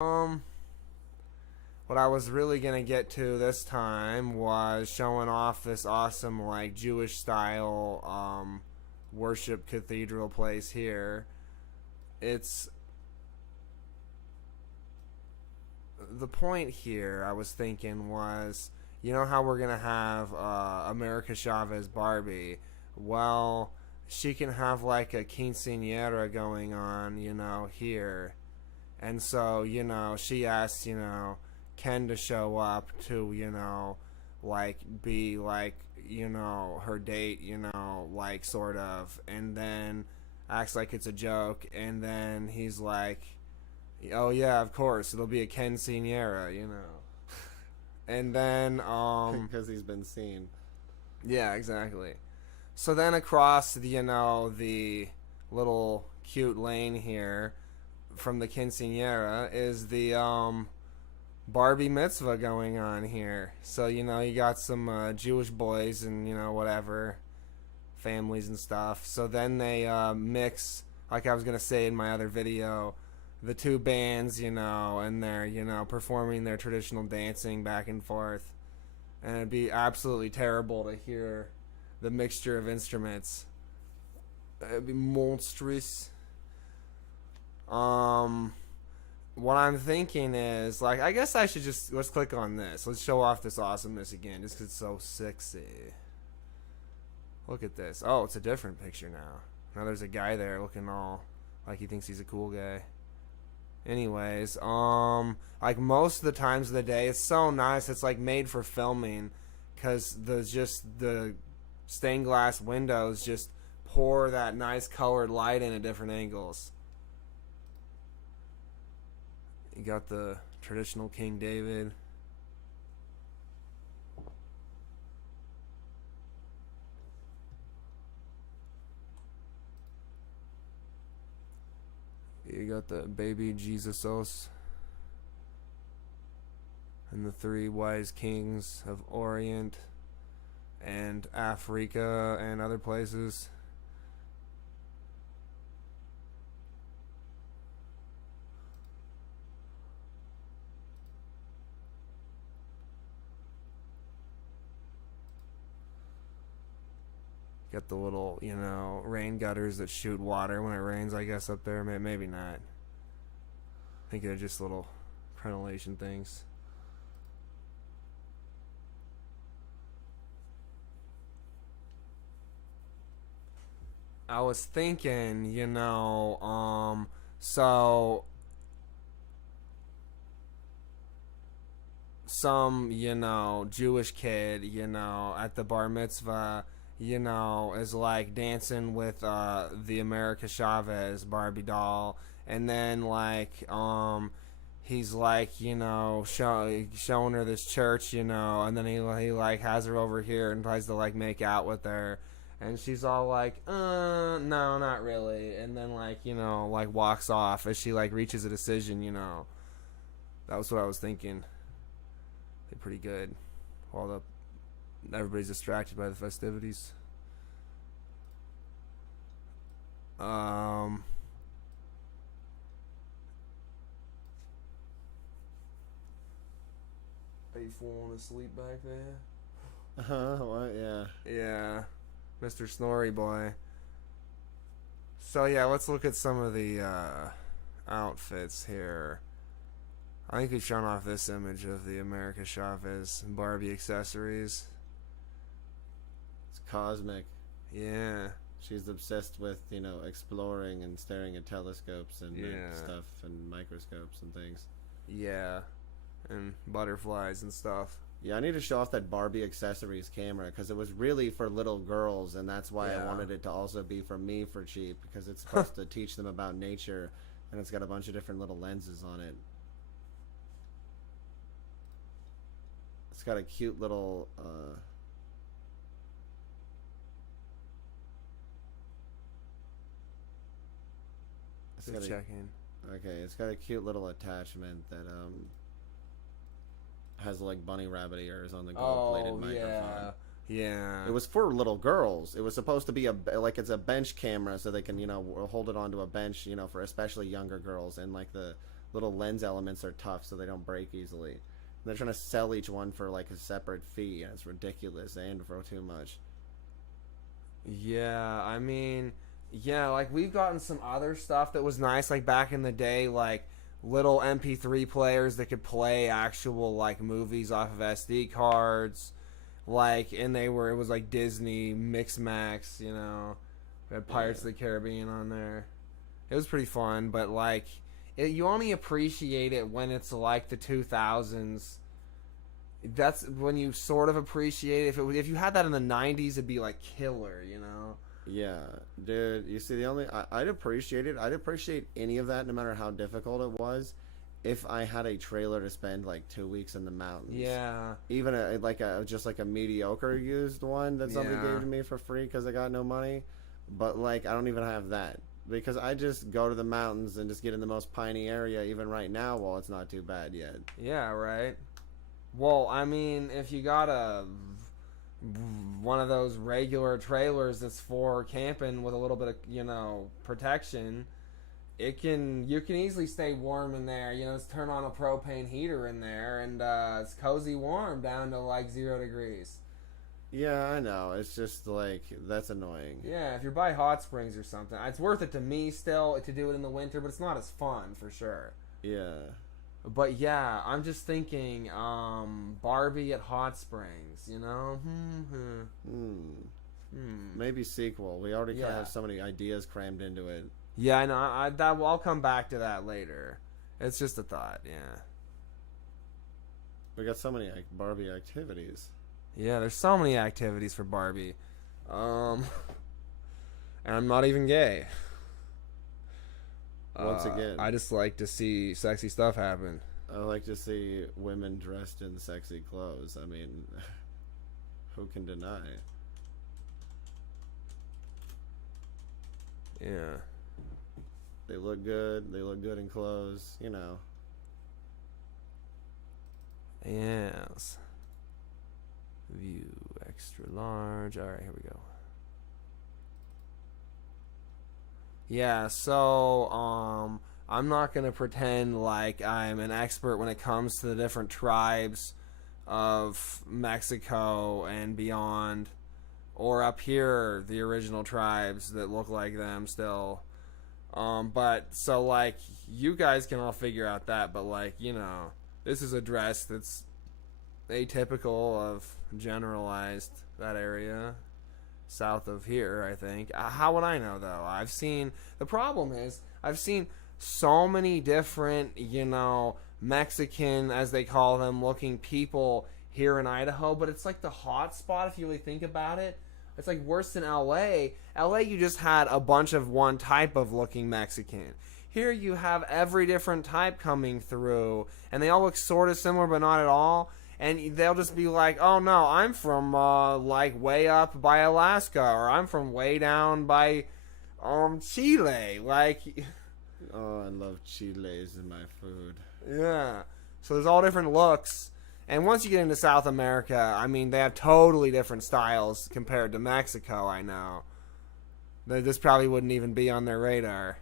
Um, what I was really gonna get to this time was showing off this awesome, like, Jewish style, worship cathedral place here. It's the point here I was thinking was, you know how we're gonna have America Chavez Barbie? Well, she can have like a quinceañera going on, here. And so, she asked, Ken to show up to, like be like, her date, like sort of. And then acts like it's a joke. And then he's like, oh yeah, of course, it'll be a Ken Seniera. And then, because he's been seen. yeah, exactly. So then across the little cute lane here from the quinceanera is the Barbie mitzvah going on here. So you got some Jewish boys and whatever families and stuff. So then they mix, like I was gonna say in my other video, the two bands, and they're performing their traditional dancing back and forth, and it'd be absolutely terrible to hear the mixture of instruments. It'd be monstrous. What I'm thinking is, like, I guess I should let's click on this. Let's show off this awesomeness again, just 'cause it's so sexy. Look at this. Oh, it's a different picture now. Now there's a guy there looking all like he thinks he's a cool guy. Anyways, like most of the times of the day, it's so nice. It's like made for filming, 'cause the stained glass windows just pour that nice colored light in at different angles. You got the traditional King David. You got the baby Jesusos and the three wise kings of Orient and Africa and other places. Got the little, rain gutters that shoot water when it rains, I guess, up there. Maybe not. I think they're just little crenellation things. I was thinking, so some, Jewish kid, at the bar mitzvah, is like dancing with the America Chavez Barbie doll, and then like he's like showing her this church, and then he like has her over here and tries to like make out with her, and she's all like no, not really, and then like like walks off as she like reaches a decision. That was what I was thinking. They're pretty good while everybody's distracted by the festivities. Are you falling asleep back there? What? Yeah. Yeah, Mr. Snorri boy. So yeah, let's look at some of the outfits here. I think we've shown off this image of the America Chavez Barbie accessories. It's cosmic. Yeah. She's obsessed with, exploring and staring at telescopes and stuff and microscopes and things. Yeah. And butterflies and stuff. Yeah, I need to show off that Barbie accessories camera, because it was really for little girls, and that's why I wanted it to also be for me for cheap, because it's supposed to teach them about nature, and it's got a bunch of different little lenses on it. It's got a cute little it's got a cute little attachment that has like bunny rabbit ears on the gold-plated microphone. Yeah. It was for little girls. It was supposed to be it's a bench camera, so they can hold it onto a bench, for especially younger girls, and like the little lens elements are tough, so they don't break easily. And they're trying to sell each one for like a separate fee, and it's ridiculous and for too much. Yeah, I mean, yeah, like we've gotten some other stuff that was nice, like back in the day, like little MP3 players that could play actual like movies off of SD cards, like, and it was like Disney Mix Max, you know, we had Pirates of the Caribbean on there. It was pretty fun, but like, you only appreciate it when it's like the 2000s. That's when you sort of appreciate it. If you had that in the 90s, it'd be like killer, you know? Yeah, dude. You see, I'd appreciate it. I'd appreciate any of that, no matter how difficult it was, if I had a trailer to spend like 2 weeks in the mountains. Yeah. Even just like a mediocre used one that somebody gave to me for free because I got no money. But like, I don't even have that because I just go to the mountains and just get in the most piney area. Even right now, while it's not too bad yet. Yeah. Right. Well, I mean, if you got one of those regular trailers that's for camping with a little bit of, you know, protection, you can easily stay warm in there. You know, just turn on a propane heater in there, and it's cozy warm down to like 0 degrees. Yeah, I know. It's just like, that's annoying. Yeah, if you're by hot springs or something, it's worth it to me still to do it in the winter, but it's not as fun for sure. Yeah. But yeah, I'm just thinking, Barbie at Hot Springs, you know? Maybe sequel. We already kind of have so many ideas crammed into it. Yeah, I know. I'll come back to that later. It's just a thought, yeah. We got so many like Barbie activities. Yeah, there's so many activities for Barbie. And I'm not even gay. Once again, I just like to see sexy stuff happen. I like to see women dressed in sexy clothes. I mean, who can deny? Yeah. They look good. They look good in clothes, you know. Yes. View extra large. All right, here we go. Yeah, so I'm not going to pretend like I'm an expert when it comes to the different tribes of Mexico and beyond, or up here, the original tribes that look like them still. But so like you guys can all figure out that, but like, you know, this is a dress that's atypical of generalized that area south of here, I think. How would I know though? The problem is I've seen so many different, you know, Mexican, as they call them, looking people here in Idaho, but it's like the hot spot if you really think about it. It's like worse than LA. LA, you just had a bunch of one type of looking Mexican. Here you have every different type coming through, and they all look sort of similar, but not at all. And they'll just be like, oh no, I'm from like way up by Alaska, or I'm from way down by Chile. Like, oh, I love chiles in my food. Yeah. So there's all different looks. And once you get into South America, I mean, they have totally different styles compared to Mexico, I know. This probably wouldn't even be on their radar.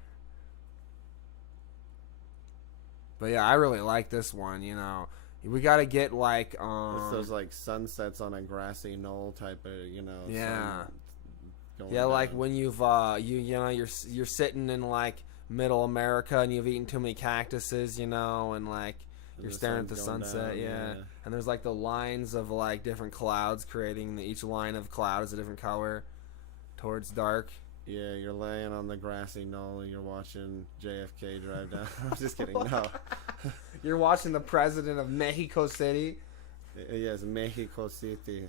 But yeah, I really like this one, you know. We got to get like it's those like sunsets on a grassy knoll type of, you know. Yeah. Yeah, like when you've you know, you're sitting in like middle America and you've eaten too many cactuses, you know, and like you're staring at the sunset, down, yeah. And there's like the lines of like different clouds creating each line of cloud is a different color towards dark. Yeah, you're laying on the grassy knoll and you're watching JFK drive down. I'm just kidding. No. You're watching the president of Mexico City. Yes, Mexico City.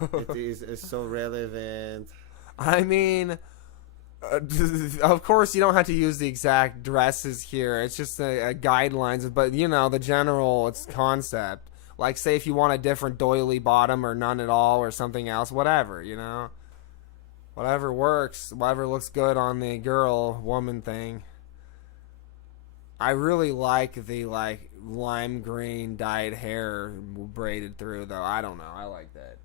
It's so relevant. I mean, of course, you don't have to use the exact dresses here. It's just a guidelines, but you know the general concept. Like, say if you want a different doily bottom or none at all or something else, whatever, you know, whatever works, whatever looks good on the woman thing. I really like the like lime green dyed hair braided through, though. I don't know. I like that.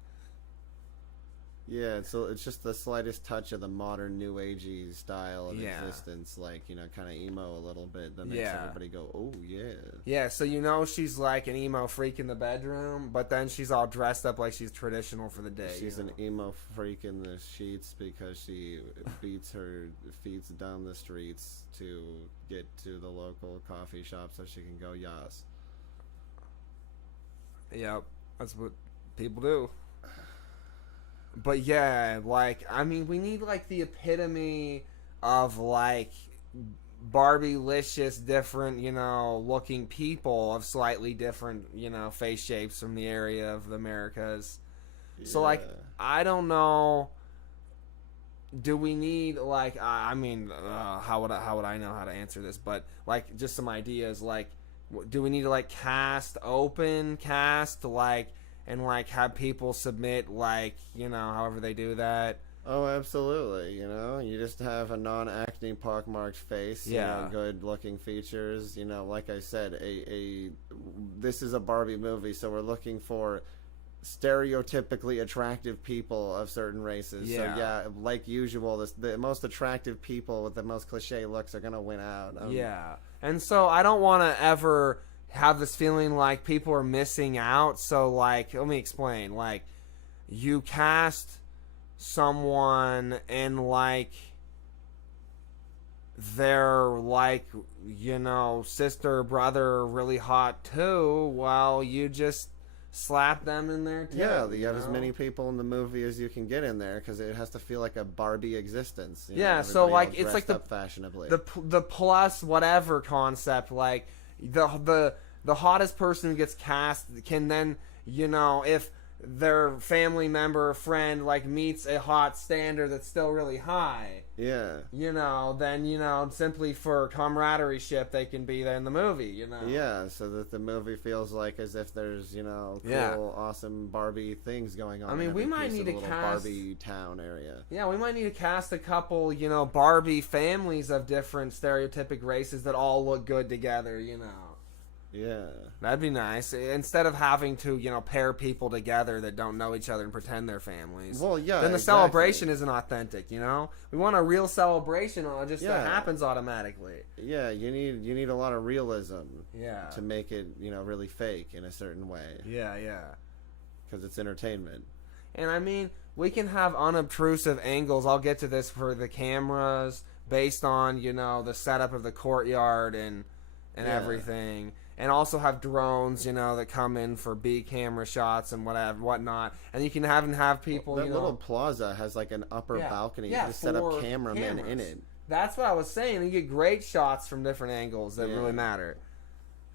Yeah, so it's just the slightest touch of the modern new agey style of Yeah. existence, like, kind of emo a little bit, that makes Yeah. everybody go, oh, yeah. Yeah, so she's like an emo freak in the bedroom, but then she's all dressed up like she's traditional for the day. She's an emo freak in the sheets because she beats her feet down the streets to get to the local coffee shop so she can go yas. Yep, that's what people do. But yeah, like, I mean, we need like the epitome of like Barbie-licious, different, looking people of slightly different, face shapes from the area of the Americas. Yeah. So like, I don't know. Do we need like? I mean, how would I know how to answer this? But like, just some ideas. Like, do we need to like open cast like? And, like, have people submit, like, however they do that. Oh, absolutely. You just have a non-acne pockmarked face. Yeah. Good-looking features. Like I said, this is a Barbie movie, so we're looking for stereotypically attractive people of certain races. Yeah. So, yeah, like usual, the most attractive people with the most cliche looks are going to win out. Yeah. And so I don't want to ever have this feeling like people are missing out. So like, let me explain. Like, you cast someone and like they're like, sister, brother, really hot too, while you just slap them in there too. Yeah, you have as many people in the movie as you can get in there because it has to feel like a Barbie existence. Yeah, so like it's like fashionably the plus whatever concept. Like the hottest person who gets cast can then, if their family member or friend like meets a hot standard that's still really high. Yeah. Then simply for camaraderie ship they can be there in the movie. Yeah, so that the movie feels like as if there's cool, awesome Barbie things going on. I mean, we might need to cast Barbie town area. Yeah, we might need to cast a couple Barbie families of different stereotypic races that all look good together. Yeah. That'd be nice. Instead of having to, pair people together that don't know each other and pretend they're families. Well, yeah. Then the celebration isn't authentic, We want a real celebration that happens automatically. Yeah, you need a lot of realism. Yeah. To make it, really fake in a certain way. Yeah, yeah. Because it's entertainment. And I mean, we can have unobtrusive angles. I'll get to this for the cameras based on, the setup of the courtyard and everything. And also have drones, that come in for B camera shots and whatnot. And you can have people, that little plaza has like an upper balcony. You can set up cameramen in it. That's what I was saying. You get great shots from different angles that really matter.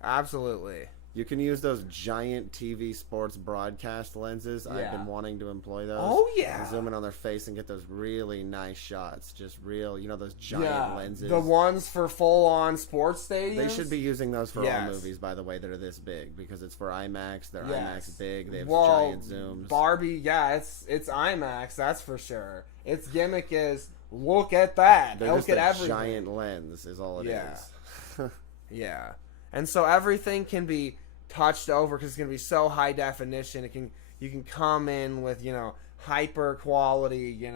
Absolutely. You can use those giant TV sports broadcast lenses. Yeah. I've been wanting to employ those. Oh, yeah. Zoom in on their face and get those really nice shots. Just real, those giant lenses. The ones for full-on sports stadiums? They should be using those for all movies, by the way, that are this big. Because it's for IMAX. They're IMAX big. They have giant zooms. Barbie, it's IMAX, that's for sure. Its gimmick is, look at that. They're look just at a giant lens is all it is. Yeah. And so everything can be touched over because it's going to be so high definition. You can come in with, hyper quality,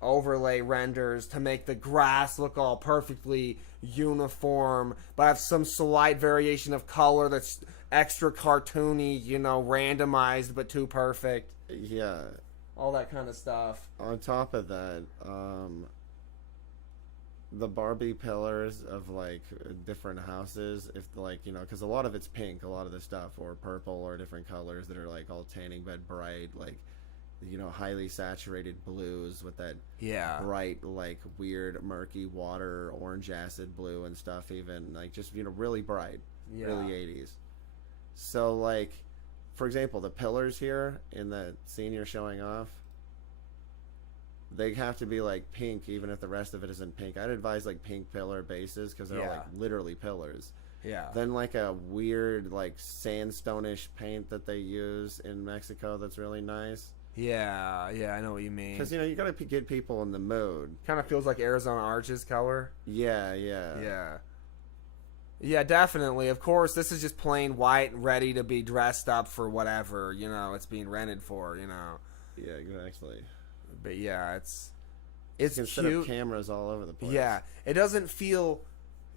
overlay renders to make the grass look all perfectly uniform, but have some slight variation of color that's extra cartoony, randomized but too perfect. Yeah. All that kind of stuff. On top of that, the Barbie pillars of like different houses, if like because a lot of it's pink, a lot of the stuff, or purple, or different colors that are like all tanning bed bright, like highly saturated blues with that bright, like weird murky water, orange acid blue and stuff, even like just really bright, really 80s. So like, for example, the pillars here in the scene you're showing off, they have to be like pink, even if the rest of it isn't pink. I'd advise like pink pillar bases because they're like literally pillars. Yeah. Then like a weird like sandstone-ish paint that they use in Mexico that's really nice. Yeah, I know what you mean. Because you gotta get people in the mood. Kind of feels like Arizona Arches color. Yeah. Yeah, definitely. Of course, this is just plain white, ready to be dressed up for whatever it's being rented for. Yeah, exactly. But yeah, it's You can set up cute. cameras all over the place. Yeah, it doesn't feel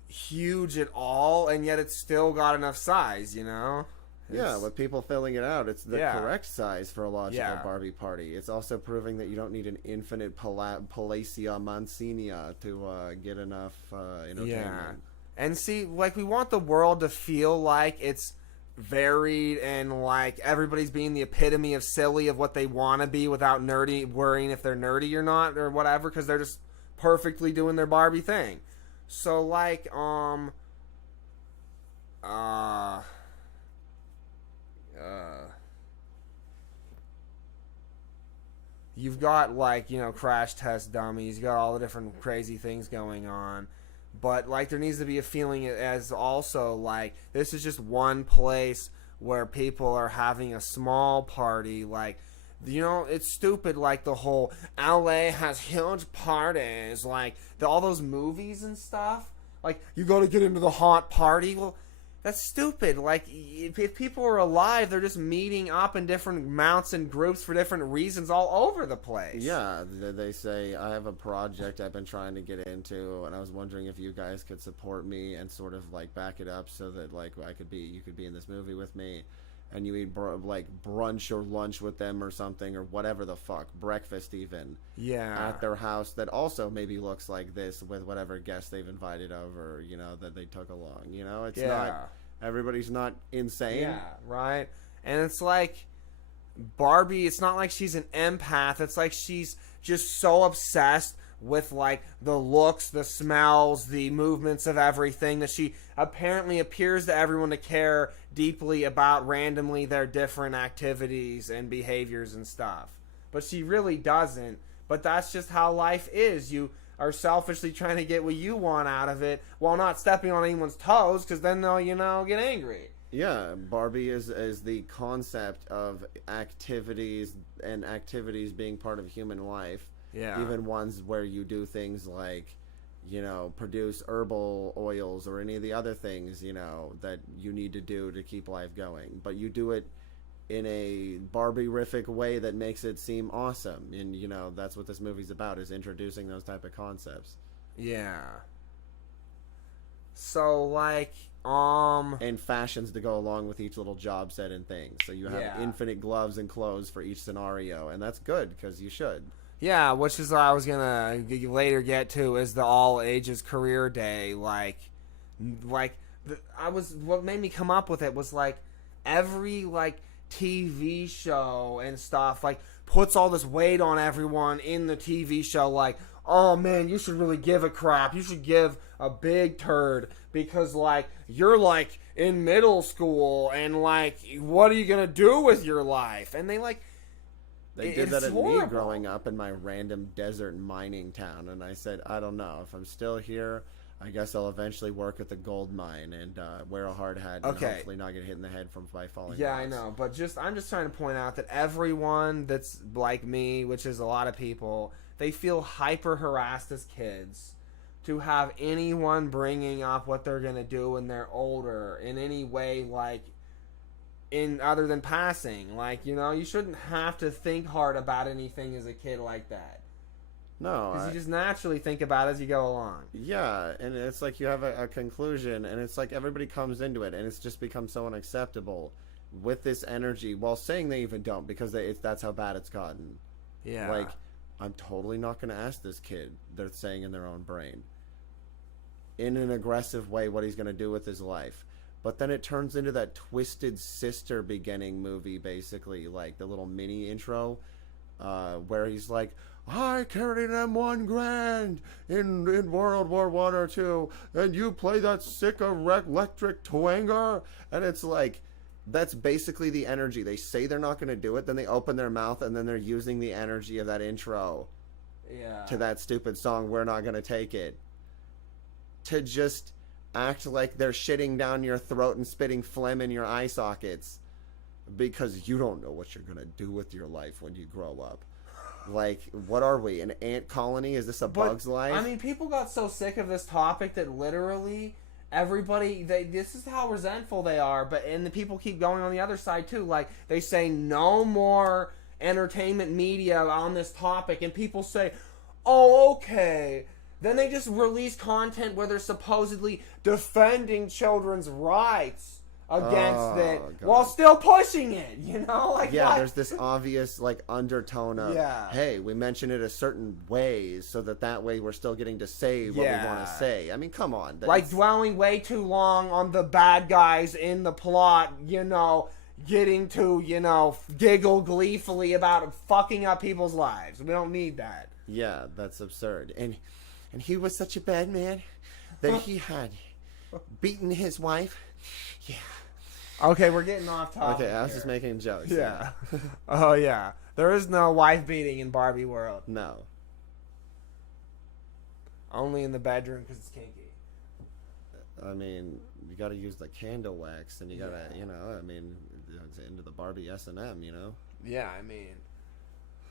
huge at all, and yet it's still got enough size, you know? Yeah, with people filling it out, it's the Yeah. correct size for a logical Yeah. Barbie party. It's also proving that you don't need an infinite Palacia Mancinia to get enough entertainment. Yeah. And see, like, we want the world to feel like it's varied and like everybody's being the epitome of silly of what they want to be without worrying if they're nerdy or not or whatever, because they're just perfectly doing their Barbie thing. So like you've got like, you know, crash test dummies, you got all the different crazy things going on. But like there needs to be a feeling as also like this is just one place where people are having a small party. Like, you know, it's stupid like the whole LA has huge parties, like all those movies and stuff. Like, you gotta get into the hot party. Well, that's stupid. Like, if people are alive, they're just meeting up in different amounts and groups for different reasons all over the place. Yeah, they say, I have a project I've been trying to get into, and I was wondering if you guys could support me and sort of, like, back it up so that, like, you could be in this movie with me. And you eat, like, brunch or lunch with them or something, or whatever the fuck. Breakfast, even. Yeah. At their house that also maybe looks like this with whatever guests they've invited over, you know, that they took along. You know, it's not... Everybody's not insane. Yeah, right? And it's like... Barbie, it's not like she's an empath. It's like she's just so obsessed with like the looks, the smells, the movements of everything that she apparently appears to everyone to care deeply about randomly their different activities and behaviors and stuff. But she really doesn't. But that's just how life is. You are selfishly trying to get what you want out of it while not stepping on anyone's toes, because then they'll, you know, get angry. Yeah, Barbie is the concept of activities and activities being part of human life. Yeah. Even ones where you do things like, you know, produce herbal oils or any of the other things, you know, that you need to do to keep life going. But you do it in a Barbie-rific way that makes it seem awesome. And, you know, that's what this movie's about, is introducing those type of concepts. Yeah. So, like... And fashions to go along with each little job set and thing. So you have infinite gloves and clothes for each scenario, and that's good because you should. Yeah, which is what I was gonna later get to is the all ages career day. What made me come up with it was like every like TV show and stuff like puts all this weight on everyone in the TV show. Like, oh man, you should really give a crap. You should give a big turd because like you're like in middle school and like what are you gonna do with your life? And they did that at me growing up in my random desert mining town, and I said, I don't know, if I'm still here, I guess I'll eventually work at the gold mine and wear a hard hat and hopefully not get hit in the head by falling. Yeah, I know, but I'm just trying to point out that everyone that's like me, which is a lot of people, they feel hyper harassed as kids to have anyone bringing up what they're gonna do when they're older in any way, like in other than passing. Like, you know, you shouldn't have to think hard about anything as a kid like that. No, because you just naturally think about it as you go along. Yeah, and it's like you have a conclusion, and it's like everybody comes into it, and it's just become so unacceptable with this energy, while saying they even don't, because that's how bad it's gotten. Yeah. Like, I'm totally not going to ask this kid, they're saying in their own brain, in an aggressive way, what he's going to do with his life. But then it turns into that Twisted Sister beginning movie, basically, like the little mini intro, where he's like, I carried them $1,000 in World War I or II, and you play that sick electric twanger? And it's like, that's basically the energy. They say they're not going to do it, then they open their mouth, and then they're using the energy of that intro to that stupid song, We're Not Gonna Take It, to just act like they're shitting down your throat and spitting phlegm in your eye sockets because you don't know what you're going to do with your life when you grow up. Like, what are we, an ant colony? Is this a bug's life? I mean, people got so sick of this topic that literally everybody, this is how resentful they are, and the people keep going on the other side too. Like, they say no more entertainment media on this topic, and people say, oh, okay. Then they just release content where they're supposedly defending children's rights against it God. while still pushing it, you know? Like, yeah, what? there's this obvious like undertone of, hey, we mention it a certain ways so that way we're still getting to say what we want to say. I mean, come on. Like dwelling way too long on the bad guys in the plot, you know, getting to, you know, giggle gleefully about fucking up people's lives. We don't need that. Yeah, that's absurd. And he was such a bad man that he had beaten his wife. Yeah. Okay, we're getting off topic. Okay, I was just making jokes. Yeah. Oh, yeah. There is no wife beating in Barbie world. No. Only in the bedroom because it's kinky. I mean, you got to use the candle wax, and you got to, you know, I mean, it's into the Barbie S&M, you know? Yeah, I mean,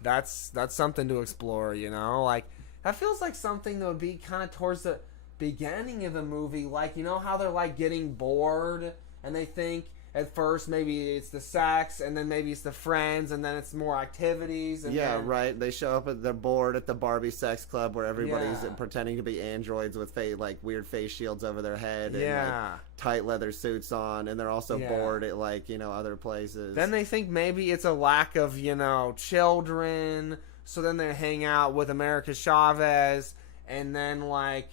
that's something to explore, you know? Like, that feels like something that would be kind of towards the beginning of the movie. Like, you know how they're, like, getting bored, and they think at first maybe it's the sex, and then maybe it's the friends, and then it's more activities. And yeah, then... right. They show up at they're bored at the Barbie sex club where everybody's pretending to be androids with like weird face shields over their head and like, tight leather suits on, and they're also bored at like, you know, other places. Then they think maybe it's a lack of, you know, children, so then they hang out with America Chavez, and then like,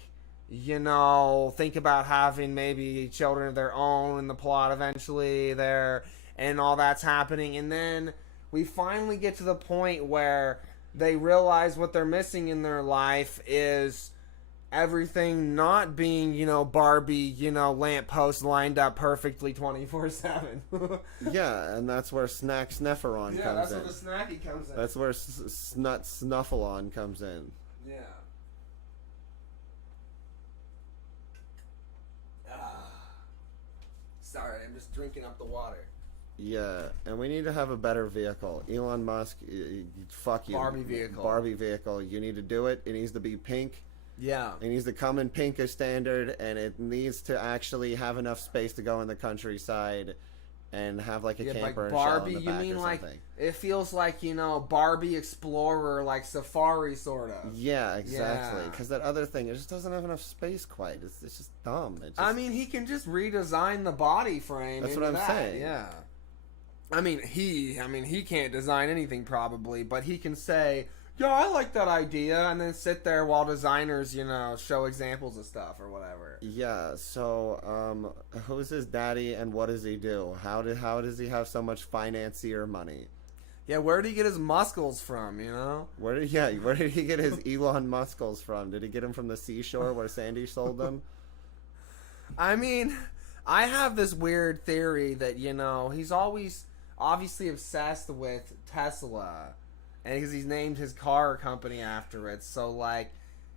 you know, think about having maybe children of their own in the plot eventually there, and all that's happening. And then we finally get to the point where they realize what they're missing in their life is everything not being, you know, Barbie, you know, lampposts lined up perfectly 24/7. Yeah, and that's where Snack Snefferon comes in. Yeah, that's where the snacky comes in. That's where Snut Snuffalon comes in. Yeah. Sorry, I'm just drinking up the water. Yeah, and we need to have a better vehicle. Elon Musk, fuck you. Barbie vehicle. Barbie vehicle. You need to do it. It needs to be pink. Yeah. It needs to come in pink as standard, and it needs to actually have enough space to go in the countryside and have like a camper like and Barbie, shell in the back you mean or like something. it feels like, you know, Barbie Explorer, like Safari sort of. Yeah, exactly. Yeah. Because that other thing, it just doesn't have enough space quite. It's just dumb. I mean, he can just redesign the body frame. That's what I'm saying. Yeah. I mean, he can't design anything probably, but he can say, "Yeah, I like that idea," and then sit there while designers, you know, show examples of stuff or whatever. Yeah. So, who's his daddy, and what does he do? How does he have so much financier money? Yeah, where did he get his muscles from? You know. Where did he get his Elon muscles from? Did he get them from the seashore where Sandy sold them? I mean, I have this weird theory that, you know, he's always obviously obsessed with Tesla, and because he's named his car company after it. So, like,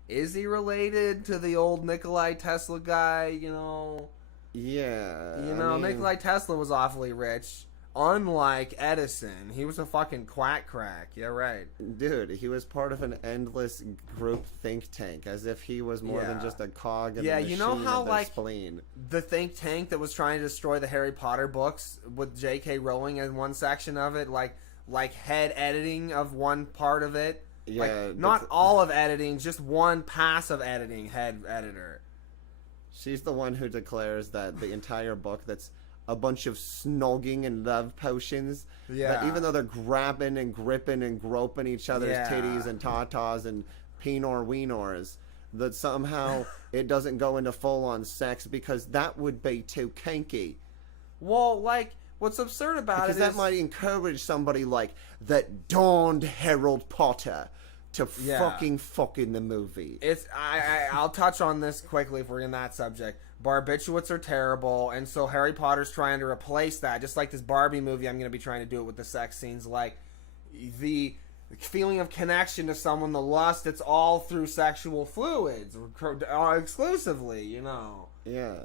is he related to the old Nikolai Tesla guy, you know? Yeah. You know, Nikolai Tesla was awfully rich. Unlike Edison, he was a fucking quack crack. Yeah, right. Dude, he was part of an endless group think tank, as if he was more than just a cog in the machine you know how, of the like, spleen. The think tank that was trying to destroy the Harry Potter books with J.K. Rowling in one section of it, like head editing of one part of it. Yeah. Like, not all of editing, just one pass of editing head editor. She's the one who declares that the entire book that's a bunch of snogging and love potions. Yeah. That even though they're grabbing and gripping and groping each other's titties and tatas and penor weenors, that somehow it doesn't go into full-on sex because that would be too kinky. Well, like, what's absurd about because it that is... might encourage somebody like that Dawned Harold Potter to fucking in the movie. It's I'll touch on this quickly if we're in that subject. Barbiturates are terrible, and so Harry Potter's trying to replace that. Just like this Barbie movie, I'm going to be trying to do it with the sex scenes. Like, the feeling of connection to someone, the lust, it's all through sexual fluids, exclusively, you know. Yeah.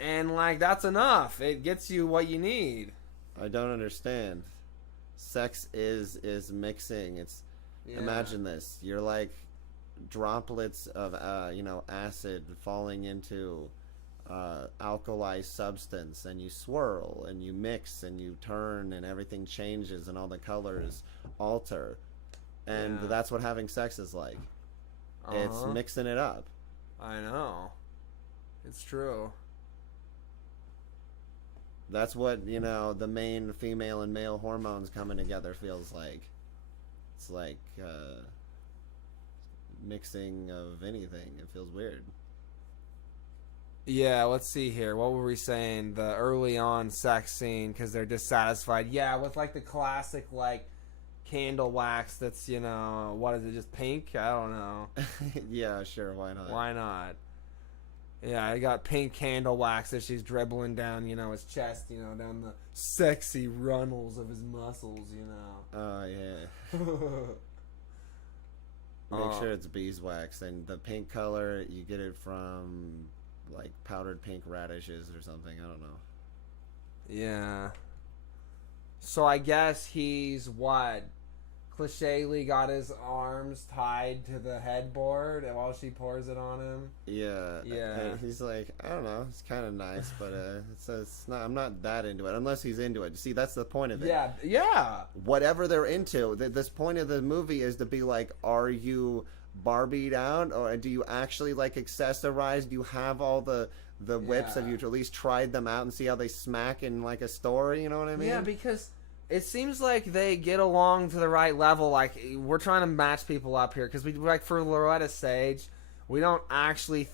And, like, that's enough. It gets you what you need. I don't understand. Sex is mixing. It's imagine this. You're like droplets of acid falling into alkali substance, and you swirl and you mix and you turn and everything changes and all the colors alter, and that's what having sex is like. It's mixing it up. I know, it's true. That's what, the main female and male hormones coming together feels like. It's like mixing of anything. It feels weird. Yeah, let's see here. What were we saying? The early on sex scene, because they're dissatisfied. Yeah, with like the classic like candle wax that's, what is it, just pink? I don't know. Yeah, sure, why not? Why not? Yeah, I got pink candle wax that she's dribbling down, his chest, down the sexy runnels of his muscles, Oh, yeah. Make sure it's beeswax, and the pink color, you get it from like powdered pink radishes or something. I don't know. Yeah. So I guess he's what? Clichély got his arms tied to the headboard and while she pours it on him. Yeah. Yeah. He's like, I don't know, it's kind of nice, but it's not. I'm not that into it unless he's into it. See, that's the point of it. Yeah. Whatever they're into, this point of the movie is to be like, are you Barbied out, or do you actually like accessorize? Do you have all the whips? Have you at least tried them out and see how they smack in like a story? You know what I mean? Yeah, because it seems like they get along to the right level. Like, we're trying to match people up here because we like for Loretta Sage, we don't actually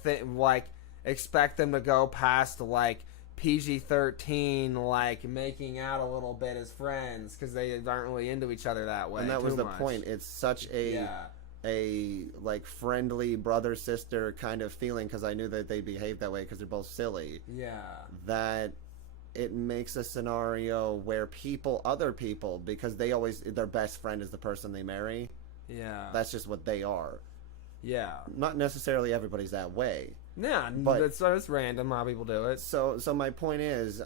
expect them to go past like PG-13, like making out a little bit as friends because they aren't really into each other that way. And that was the point. It's such a like friendly brother sister kind of feeling, because I knew that they behaved that way because they're both silly. Yeah. That it makes a scenario where other people, because their best friend is the person they marry. Yeah. That's just what they are. Yeah. Not necessarily everybody's that way. Yeah, but it's random how people do it. So my point is,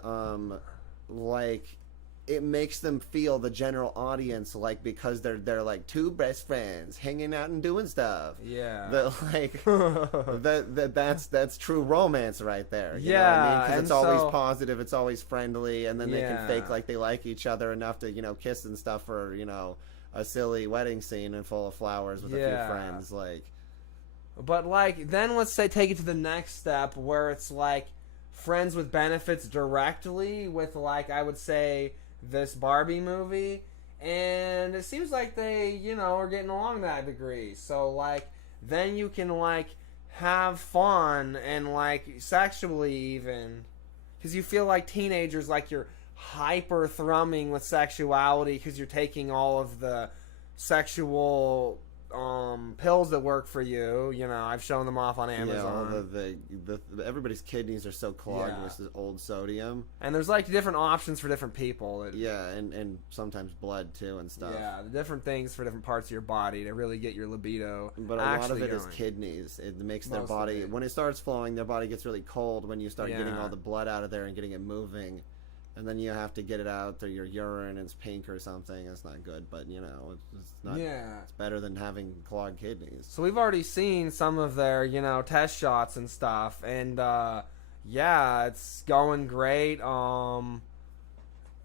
like, it makes them feel, the general audience, like, because they're like two best friends hanging out and doing stuff. Yeah. That's true romance right there. You know what I mean? Because it's always positive, it's always friendly, and then they can fake like they like each other enough to, kiss and stuff for, a silly wedding scene and full of flowers with a few friends, like. But like, then let's say take it to the next step where it's like friends with benefits directly with, like, I would say this Barbie movie, and it seems like they, are getting along to that degree. So like, then you can like have fun and like sexually even, because you feel like teenagers, like you're hyper thrumming with sexuality because you're taking all of the sexual pills that work for you. I've shown them off on Amazon. Yeah, everybody's kidneys are so clogged with this old sodium. And there's like different options for different people. And sometimes blood too and stuff. Yeah, the different things for different parts of your body to really get your libido. But a lot of it is kidneys. It makes their body, when it starts flowing, their body gets really cold when you start getting all the blood out of there and getting it moving. And then you have to get it out through your urine. It's pink or something. It's not good, but it's not. Yeah. It's better than having clogged kidneys. So we've already seen some of their, test shots and stuff, and it's going great.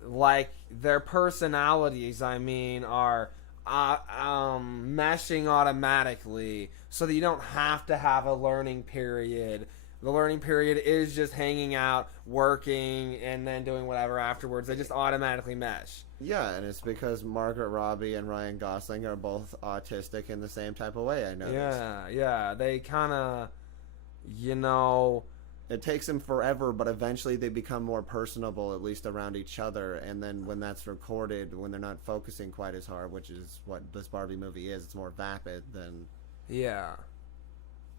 Like their personalities, are meshing automatically, so that you don't have to have a learning period. The learning period is just hanging out, working, and then doing whatever afterwards. They just automatically mesh. Yeah, and it's because Margaret Robbie and Ryan Gosling are both autistic in the same type of way, I noticed. Yeah. They kind of, It takes them forever, but eventually they become more personable, at least around each other. And then when that's recorded, when they're not focusing quite as hard, which is what this Barbie movie is, it's more vapid than... Yeah.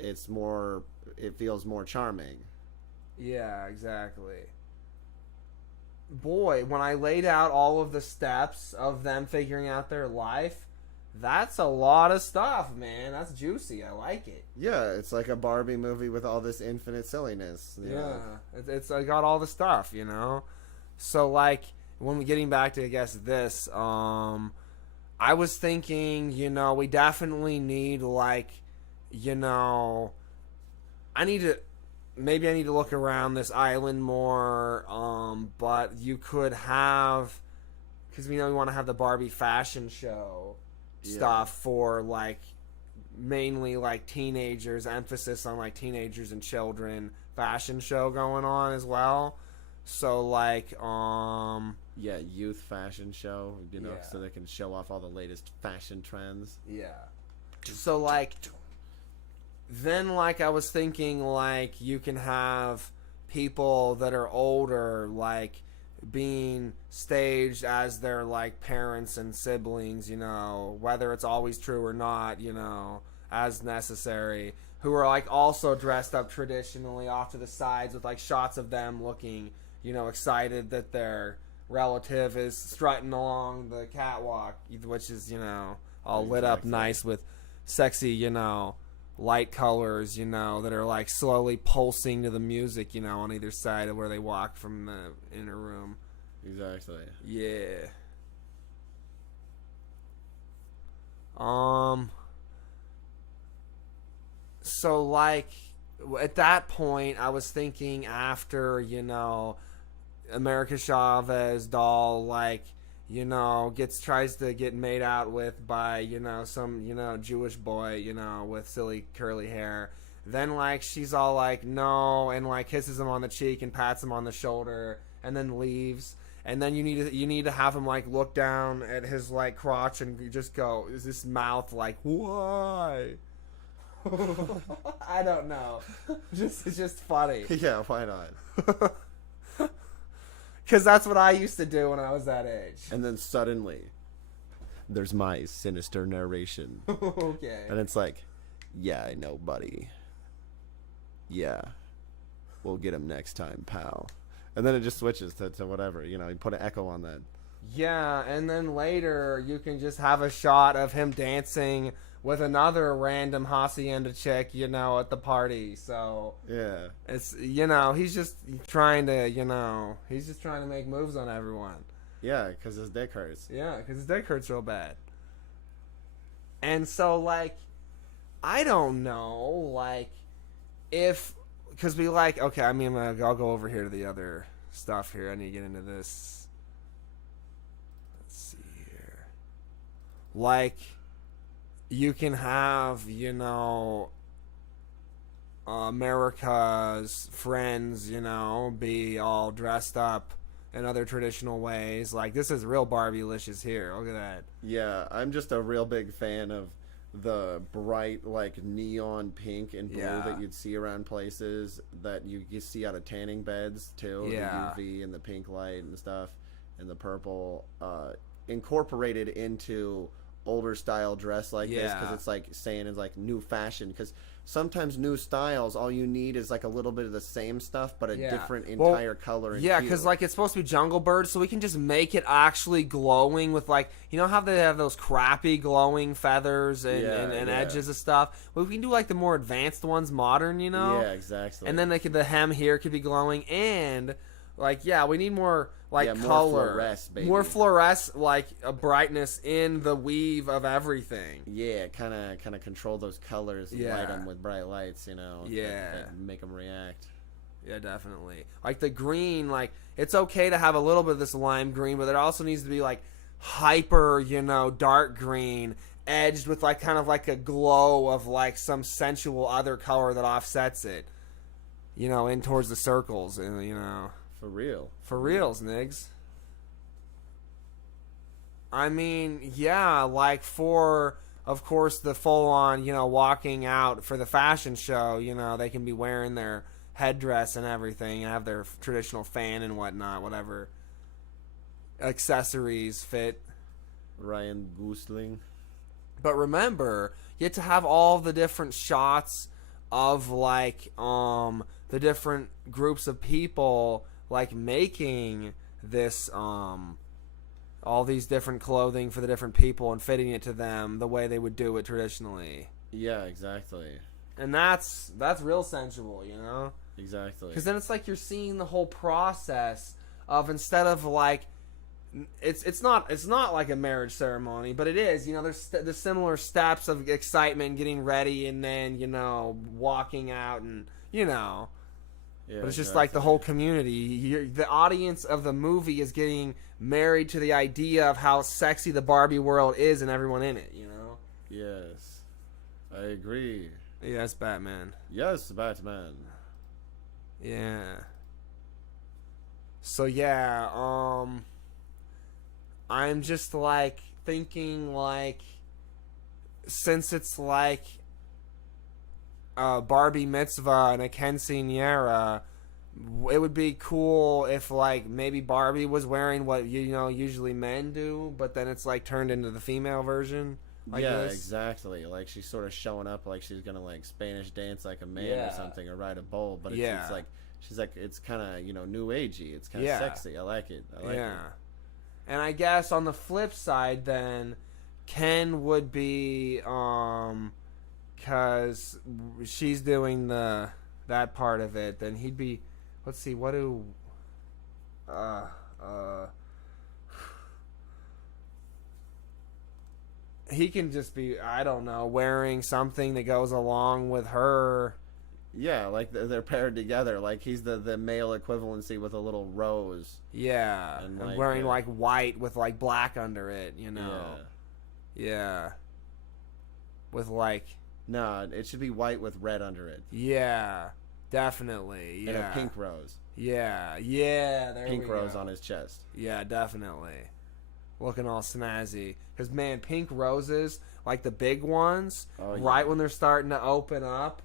It feels more charming. Yeah, exactly. Boy, when I laid out all of the steps of them figuring out their life, that's a lot of stuff, man. That's juicy. I like it. Yeah, it's like a Barbie movie with all this infinite silliness. It's got all the stuff, So, like, when we're getting back to, I guess, this, I was thinking, we definitely need, like, I need to maybe I need to look around this island more. But you could have, because we know we want to have the Barbie fashion show stuff for like mainly like teenagers, emphasis on like teenagers and children fashion show going on as well. So like youth fashion show, so they can show off all the latest fashion trends. So like then like I was thinking like you can have people that are older like being staged as their like parents and siblings, whether it's always true or not, as necessary, who are like also dressed up traditionally off to the sides with like shots of them looking, excited that their relative is strutting along the catwalk, which is, all lit up nice with sexy, light colors, that are like slowly pulsing to the music, on either side of where they walk from the inner room. Exactly. Yeah. So like at that point I was thinking after, America Chavez doll like, tries to get made out with by, some, Jewish boy, with silly curly hair. Then like she's all like no and like kisses him on the cheek and pats him on the shoulder and then leaves. And then you need to have him like look down at his like crotch and just go, is this mouth like why? I don't know. It's just funny. Yeah, why not? Because that's what I used to do when I was that age. And then suddenly, there's my sinister narration. Okay. And it's like, yeah, I know, buddy. Yeah. We'll get him next time, pal. And then it just switches to whatever. You put an echo on that. Yeah, and then later you can just have a shot of him dancing with another random hacienda chick, at the party. So yeah, it's he's just trying to make moves on everyone. Yeah, because his dick hurts. Yeah, because his dick hurts real bad. And so like, I don't know, like if because we like okay, I'll go over here to the other stuff here. I need to get into this. Let's see here, like. You can have, America's friends, be all dressed up in other traditional ways. Like, this is real Barbie-licious here. Look at that. Yeah, I'm just a real big fan of the bright, like, neon pink and blue that you'd see around places that you see out of tanning beds, too. Yeah. The UV and the pink light and stuff and the purple incorporated into older style dress like this because it's like saying it's like new fashion because sometimes new styles all you need is like a little bit of the same stuff but a different entire color and because like it's supposed to be Jungle Bird, so we can just make it actually glowing with like how they have those crappy glowing feathers and edges and stuff. Well, we can do like the more advanced ones, modern, Yeah, exactly. And then the hem here could be glowing and like we need more like color, more fluoresce, like a brightness in the weave of everything. Yeah, kind of control those colors, and light them with bright lights, that make them react. Yeah, definitely. Like the green, like it's okay to have a little bit of this lime green, but it also needs to be like hyper, dark green, edged with like kind of like a glow of like some sensual other color that offsets it, in towards the circles, and For real. For reals, Niggs. Like for, of course, the full-on, walking out for the fashion show, they can be wearing their headdress and everything and have their traditional fan and whatnot, whatever accessories fit. Ryan Gosling. But remember, you have to have all the different shots of, like, the different groups of people like making this all these different clothing for the different people and fitting it to them the way they would do it traditionally. Yeah, exactly. And that's real sensual, Exactly. Because then it's like you're seeing the whole process of, instead of like it's not like a marriage ceremony, but it is. There's the similar steps of excitement, getting ready, and then walking out, and Yeah, But it's just like the exactly. whole community. The audience of the movie is getting married to the idea of how sexy the Barbie world is and everyone in it, you know? Yes, I agree. Yes, Batman. Yes, Batman. Yeah. So yeah, I'm just like thinking like since it's like a Barbie mitzvah and a quinceañera, it would be cool if like maybe Barbie was wearing what usually men do, but then it's like turned into the female version. Like Yeah, this. exactly. Like she's sort of showing up like she's gonna like Spanish dance like a man Yeah. or something, or ride a bull. But Yeah. it's like she's like it's kind of new agey. It's kind of Yeah. sexy. I like it. I like Yeah. it. And I guess on the flip side, then Ken would be because she's doing that part of it. Then he'd be. Let's see. What do he can just be, I don't know, wearing something that goes along with her. Yeah, like they're paired together. Like he's the male equivalency with a little rose. Yeah, And, and like, wearing like white with like black under it, you know. Yeah. With like. No, it should be white with red under it. Yeah, definitely. Yeah. And a pink rose. Yeah, there Pink we rose go. on his chest. Yeah, definitely. Looking all snazzy. Because, man, pink roses, like the big ones, right when they're starting to open up,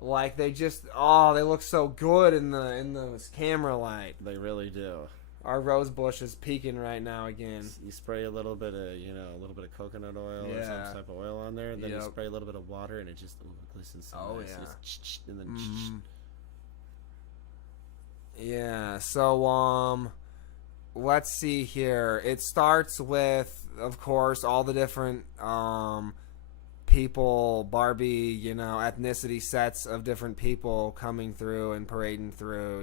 like they just, they look so good in the camera light. They really do. Our rose bush is peaking right now again. You spray a little bit of coconut oil or some type of oil on there, and then you spray a little bit of water, and it just glistens so nice. Yeah. And then Yeah, so, let's see here. It starts with, of course, all the different people, Barbie, ethnicity sets of different people coming through and parading through,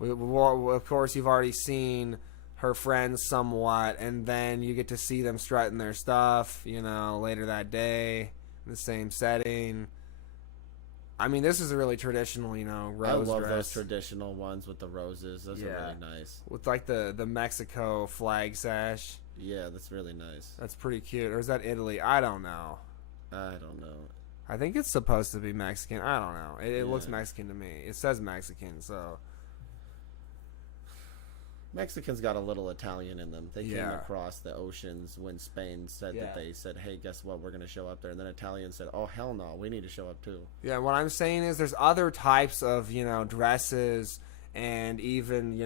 of course, you've already seen her friends somewhat, and then you get to see them strutting their stuff, later that day in the same setting. I mean, this is a really traditional, rose I love dress. those traditional ones with the roses. Those are really nice. With, like, the Mexico flag sash. Yeah, that's really nice. That's pretty cute. Or is that Italy? I don't know. I don't know. I think it's supposed to be Mexican. I don't know. It looks Mexican to me. It says Mexican, so... Mexicans got a little Italian in them. They came across the oceans when Spain said that they said, hey, guess what? We're going to show up there. And then Italians said, oh, hell no. We need to show up too. Yeah, what I'm saying is there's other types of, dresses and even,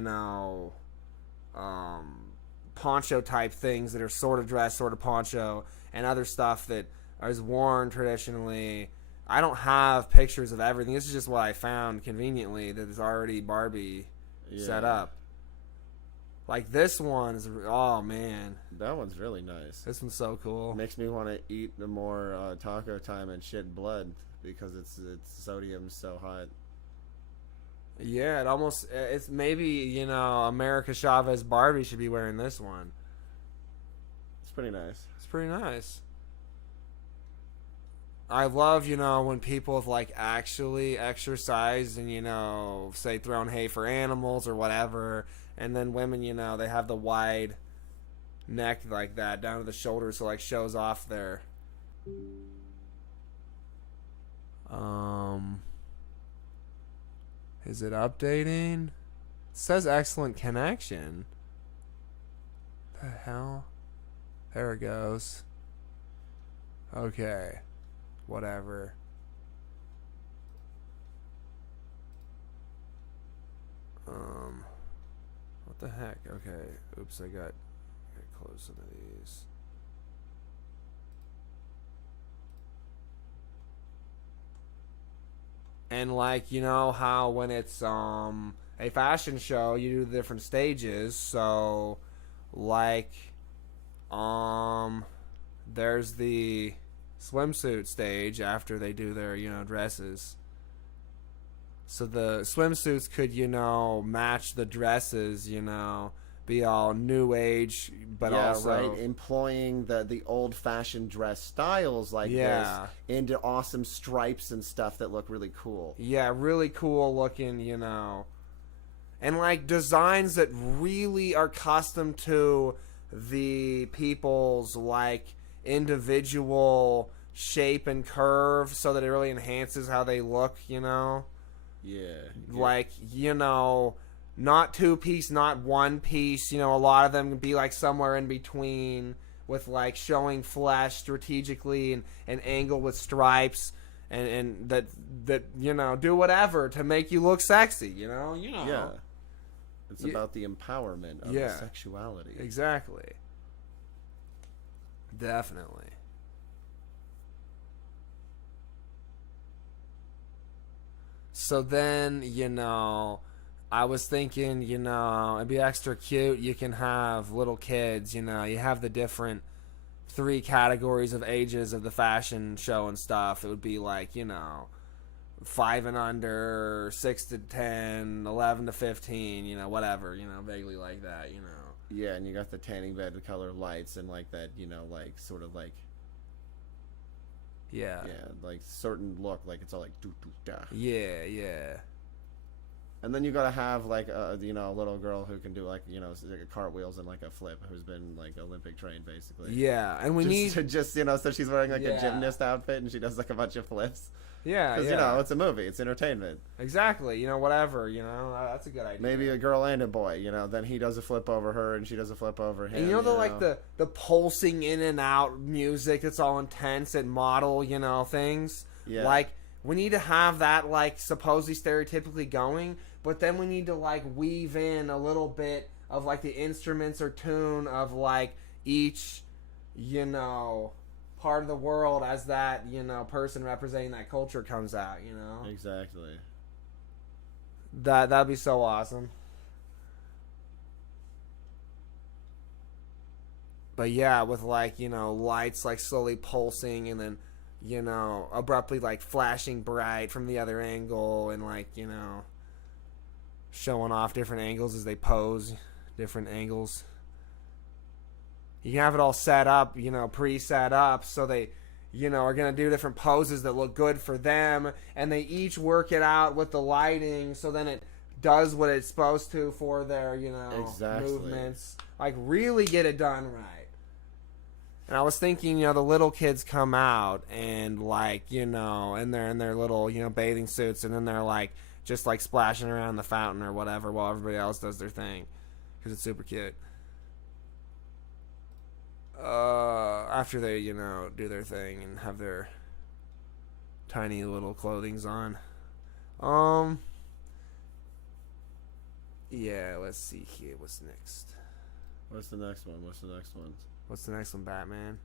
poncho type things that are sort of dress, sort of poncho, and other stuff that is worn traditionally. I don't have pictures of everything. This is just what I found conveniently that is already Barbie set up. Like this one is, oh man. That one's really nice. This one's so cool. Makes me want to eat the more taco time and shit blood because its sodium's so hot. Yeah, it's maybe, America Chavez Barbie should be wearing this one. It's pretty nice. It's pretty nice. I love, when people have, like, actually exercised and, say thrown hay for animals or whatever. And then women, they have the wide neck like that down to the shoulders, so like shows off their is it updating? It says excellent connection. The hell? There it goes. Okay. Whatever. What the heck? Okay. Oops, I got close some of these. And like, how when it's a fashion show, you do the different stages. So like there's the swimsuit stage after they do their, dresses. So the swimsuits could, match the dresses, be all new age, but also right, employing the old fashioned dress styles like this into awesome stripes and stuff that look really cool. Yeah, really cool looking, and like designs that really are custom to the people's like individual shape and curve, so that it really enhances how they look. Yeah. Like not two piece, not one piece. A lot of them can be like somewhere in between, with like showing flesh strategically and an angle with stripes. And that do whatever to make you look sexy, Yeah. It's about the empowerment of the sexuality. Exactly. Definitely. So then, I was thinking, it'd be extra cute. You can have little kids, you have the different 3 categories of ages of the fashion show and stuff. It would be like, 5 and under, 6 to 10, 11 to 15, whatever, vaguely like that, Yeah, and you got the tanning bed color lights and like that, like sort of like yeah, like certain look, like it's all like doo doo da. Yeah. And then you gotta have like a little girl who can do like cartwheels and like a flip, who's been like Olympic trained basically. Yeah, and we need so she's wearing like a gymnast outfit and she does like a bunch of flips. Yeah, because it's a movie, it's entertainment. Exactly, whatever, that's a good idea. Maybe a girl and a boy, then he does a flip over her and she does a flip over him. And the pulsing in and out music that's all intense and model, things. Yeah. Like we need to have that like supposedly stereotypically going, but then we need to like weave in a little bit of like the instruments or tune of like each, part of the world as that person representing that culture comes out. Exactly. That'd be so awesome. But yeah, with like lights like slowly pulsing and then abruptly like flashing bright from the other angle, and like showing off different angles as they pose, different angles. You can have it all set up, pre-set up, so they, are going to do different poses that look good for them, and they each work it out with the lighting, so then it does what it's supposed to for their, exactly. movements. Like, really get it done right. And I was thinking, the little kids come out, and, like, and they're in their little, bathing suits, and then they're, like, just, like, splashing around the fountain or whatever while everybody else does their thing, because it's super cute. After they, do their thing and have their tiny little clothings on. Yeah, let's see here. What's next? What's the next one, Batman?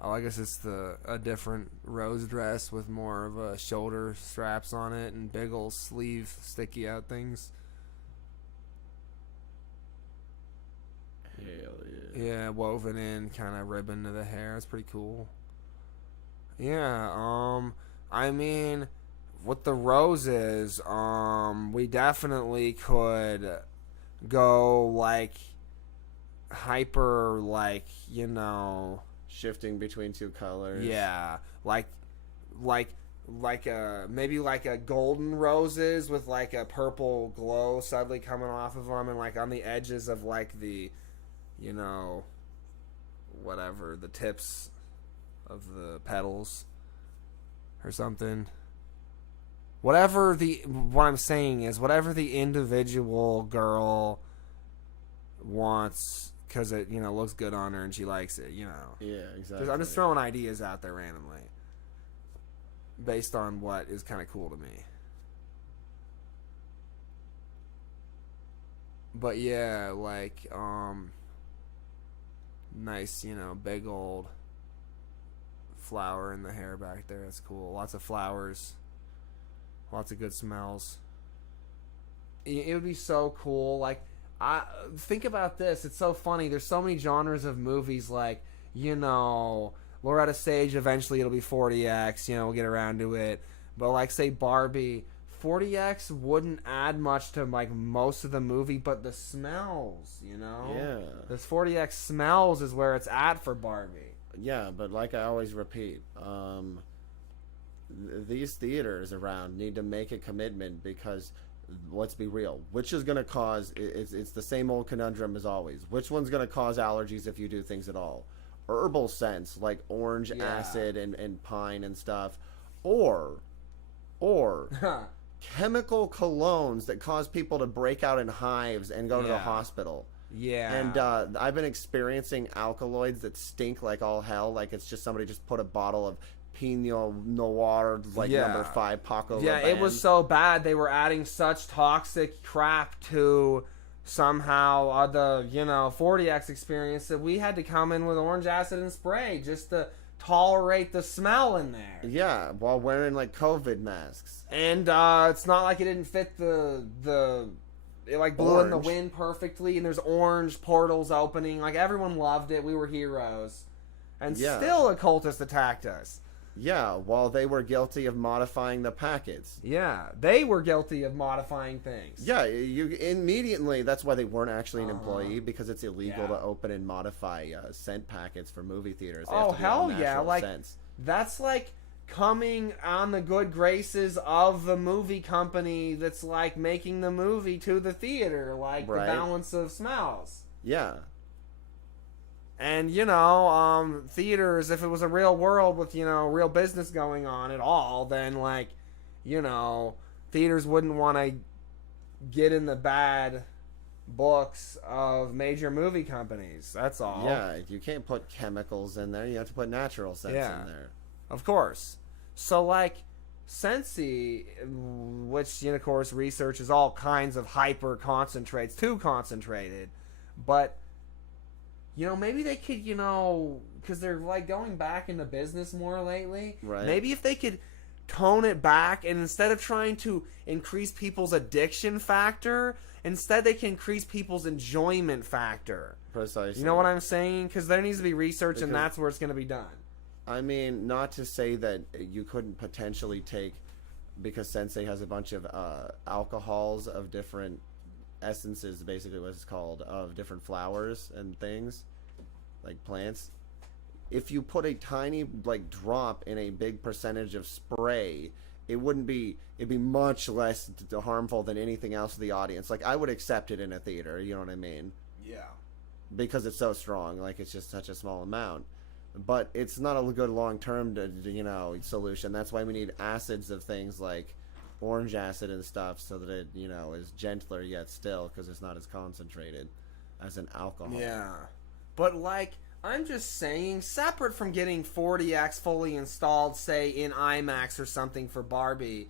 Oh, I guess it's a different rose dress with more of a shoulder straps on it and big old sleeve sticky out things. Hell yeah. Yeah, woven in kind of ribbon to the hair. It's pretty cool. Yeah, I mean, with the roses, we definitely could go like hyper, like, shifting between 2 colors. Yeah, like maybe like a golden roses with like a purple glow suddenly coming off of them, and like on the edges of like the whatever, the tips of the petals or something. What I'm saying is whatever the individual girl wants, because it looks good on her and she likes it. Yeah, exactly. I'm just throwing ideas out there randomly based on what is kind of cool to me. But yeah, like nice, big old flower in the hair back there. That's cool. Lots of flowers. Lots of good smells. It would be so cool. Like, think about this. It's so funny. There's so many genres of movies. Like, Loretta Sage. Eventually, it'll be 40X. We'll get around to it. But like, say Barbie 40X wouldn't add much to like most of the movie, but the smells, you know? Yeah. This 40X smells is where it's at for Barbie. Yeah, but like I always repeat, these theaters around need to make a commitment because, let's be real, which is going to cause, it's the same old conundrum as always. Which one's going to cause allergies if you do things at all? Herbal scents like orange acid and pine and stuff, or chemical colognes that cause people to break out in hives and go to the hospital. Yeah. And I've been experiencing alkaloids that stink like all hell. Like it's just somebody just put a bottle of Pinot Noir, like number 5 Paco Yeah, Rabanne. it was so bad. They were adding such toxic crap to somehow the 40X experience that we had to come in with orange acid and spray just to tolerate the smell in there. Yeah, while wearing like COVID masks. And it's not like it didn't fit it like blew in the wind perfectly, and there's orange portals opening. Like everyone loved it. We were heroes. And still a cultist attacked us. Yeah, while they were guilty of modifying the packets. Yeah, they were guilty of modifying things. Yeah, you immediately, that's why they weren't actually an employee, because it's illegal to open and modify scent packets for movie theaters. They have to be all natural scents. That's like coming on the good graces of the movie company that's like making the movie to the theater, like the balance of smells. Yeah. And, theaters, if it was a real world with, real business going on at all, then, theaters wouldn't want to get in the bad books of major movie companies. That's all. Yeah, you can't put chemicals in there. You have to put natural scents in there. Of course. So, Scentsy, which, of course, researches all kinds of hyper concentrates, too concentrated, but... maybe they could, because they're going back into business more lately. Right. Maybe if they could tone it back, and instead of trying to increase people's addiction factor, instead they can increase people's enjoyment factor. Precisely. You know what I'm saying? Because there needs to be research, and that's where it's going to be done. I mean, not to say that you couldn't potentially take, because Sensei has a bunch of alcohols of different essences, basically what it's called, of different flowers and things, like plants. If you put a tiny drop in a big percentage of spray, it'd be much less harmful than anything else to the audience. I would accept it in a theater, you know what I mean? Yeah. Because it's so strong, it's just such a small amount. But it's not a good long-term solution. That's why we need acids of things like orange acid and stuff, so that it is gentler yet still, because it's not as concentrated as an alcohol. Yeah, but I'm just saying, separate from getting 40X fully installed, say in IMAX or something for Barbie,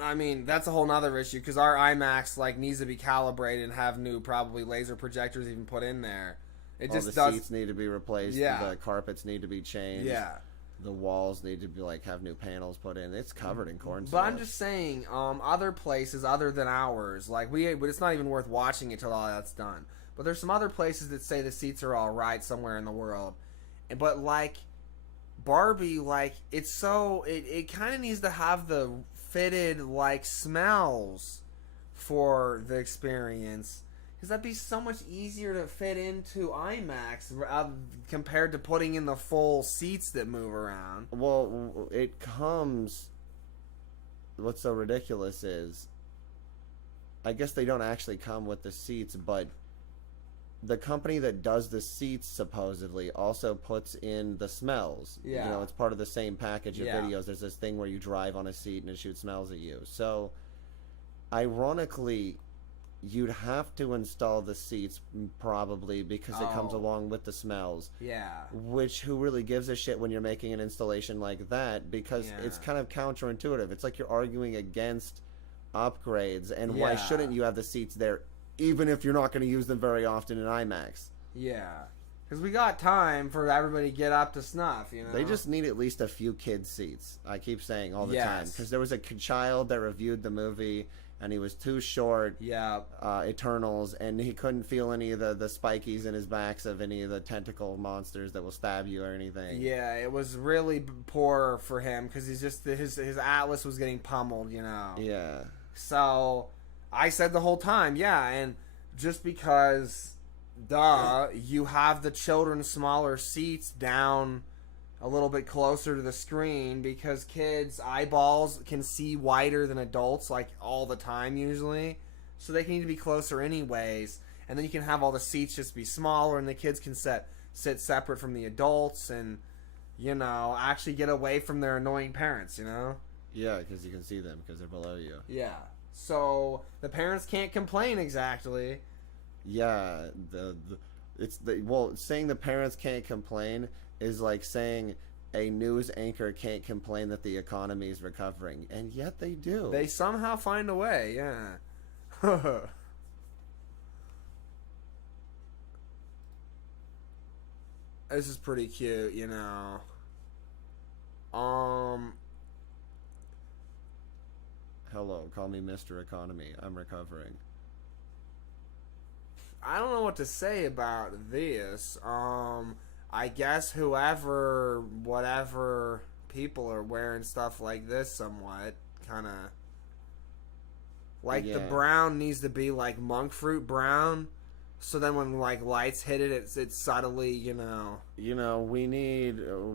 I mean that's a whole nother issue, because our IMAX needs to be calibrated and have new probably laser projectors even put in there. The seats need to be replaced. Yeah. The carpets need to be changed. Yeah. The walls need to be have new panels put in. It's covered in corn syrup. But I'm just saying, other places other than ours, but it's not even worth watching it till all that's done. But there's some other places that say the seats are all right somewhere in the world, but Barbie, it's so it kind of needs to have the fitted smells for the experience. Because that'd be so much easier to fit into IMAX compared to putting in the full seats that move around. Well, it comes... What's so ridiculous is... I guess they don't actually come with the seats, but the company that does the seats supposedly also puts in the smells. Yeah. It's part of the same package of videos. There's this thing where you drive on a seat and it shoots smells at you. So, ironically... You'd have to install the seats probably, because it comes along with the smells. Yeah. Which, who really gives a shit when you're making an installation like that? Because it's kind of counterintuitive. It's like you're arguing against upgrades, and why shouldn't you have the seats there, even if you're not going to use them very often in IMAX? Yeah. Because we got time for everybody to get up to snuff, They just need at least a few kids' seats. I keep saying all the time. Because there was a child that reviewed the movie, and he was too short. Yeah. Eternals, and he couldn't feel any of the spikies in his backs of any of the tentacle monsters that will stab you or anything. Yeah, it was really poor for him because he's just his Atlas was getting pummeled, you know. Yeah. So I said the whole time, yeah, and just because, duh, you have the children's smaller seats down a little bit closer to the screen because kids' eyeballs can see wider than adults, like, all the time usually. So they need to be closer anyways. And then you can have all the seats just be smaller and the kids can sit separate from the adults and, you know, actually get away from their annoying parents, you know? Yeah, because you can see them because they're below you. Yeah. So the parents can't complain exactly. Yeah, saying the parents can't complain is like saying a news anchor can't complain that the economy is recovering, and yet they do. They somehow find a way, yeah. This is pretty cute, you know. Hello, call me Mr. Economy. I'm recovering. I don't know what to say about this. I guess whatever people are wearing stuff like this somewhat, kind of like the brown needs to be like monk fruit brown. So then when like lights hit it, it's subtly, you know. You know, we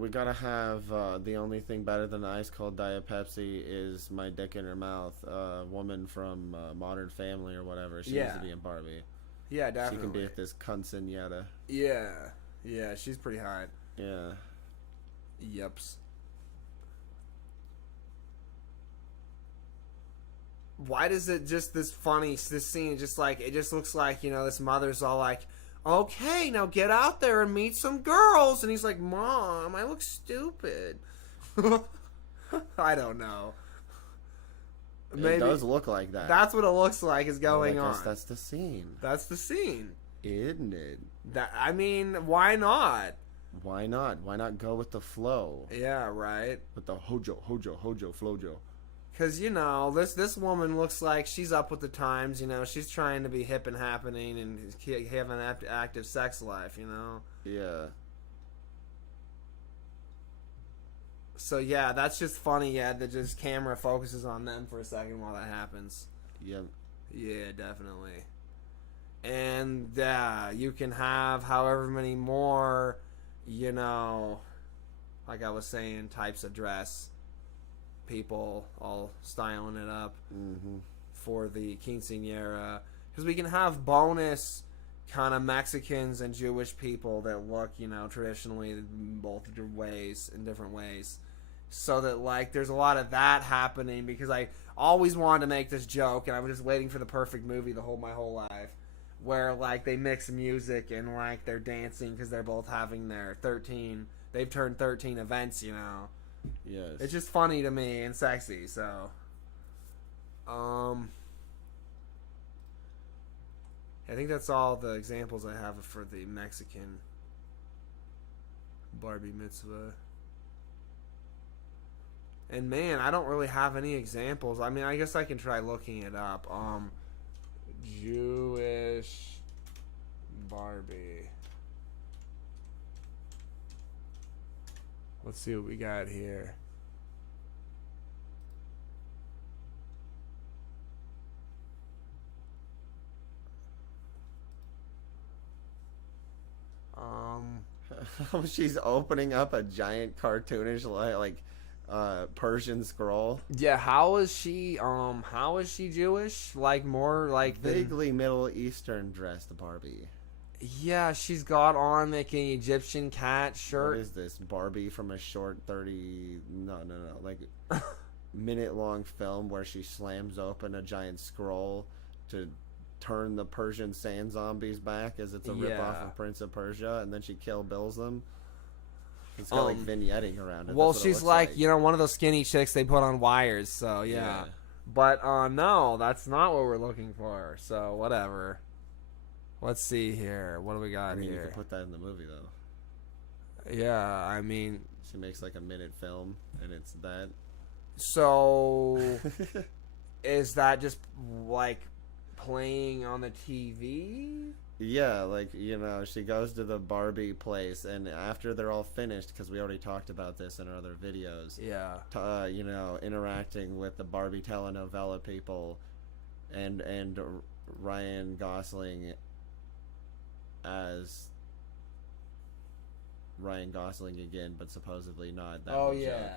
gotta have the only thing better than ice cold Diet Pepsi is my dick in her mouth. Woman from Modern Family or whatever. She needs to be in Barbie. Yeah, definitely. She can be at this quinceañera. Yeah, she's pretty hot. Yeah. Yeps. Why does it just this scene just like it just looks like, you know, this mother's all like, okay, now get out there and meet some girls, and he's like, Mom, I look stupid. I don't know. Maybe it does look like that. That's what it looks like is going on. That's the scene. That's the scene, isn't it? I mean, why not? Why not? Why not go with the flow? Yeah, right. With the hojo, flojo. Because, you know, this woman looks like she's up with the times, you know. She's trying to be hip and happening and have an active sex life, you know. Yeah. So, yeah, that's just funny, yeah, that just camera focuses on them for a second while that happens. Yep. Yeah, definitely. And, yeah, you can have however many more, you know, like I was saying, types of dress. People all styling it up for the quinceañera, because we can have bonus kind of Mexicans and Jewish people that look, you know, traditionally in different ways, so that like there's a lot of that happening, because I always wanted to make this joke and I was just waiting for the perfect movie my whole life, where like they mix music and like they're dancing because they're both having they've turned 13 events, you know. Yes. It's just funny to me and sexy, so. I think that's all the examples I have for the Mexican Barbie mitzvah. And man, I don't really have any examples. I mean, I guess I can try looking it up. Jewish Barbie. Let's see what we got here. She's opening up a giant cartoonish like Persian scroll. Yeah, how is she Jewish? Like more like vaguely Middle Eastern dressed Barbie. Yeah, she's got on like an Egyptian cat shirt. What is this? Barbie from a short like minute long film where she slams open a giant scroll to turn the Persian sand zombies back as it's a ripoff of Prince of Persia, and then she Kill Bills them. It's got like vignetting around it. Well, she's like, you know, one of those skinny chicks they put on wires, so yeah. But no, that's not what we're looking for, so whatever. Let's see here. What do we got here? You could put that in the movie, though. Yeah, I mean... She makes like a minute film, and it's that. So... is that just like playing on the TV? Yeah, like, she goes to the Barbie place, and after they're all finished, because we already talked about this in our other videos, Yeah. interacting with the Barbie telenovela people, and Ryan Gosling as Ryan Gosling again, but supposedly not. That Oh was a yeah. joke.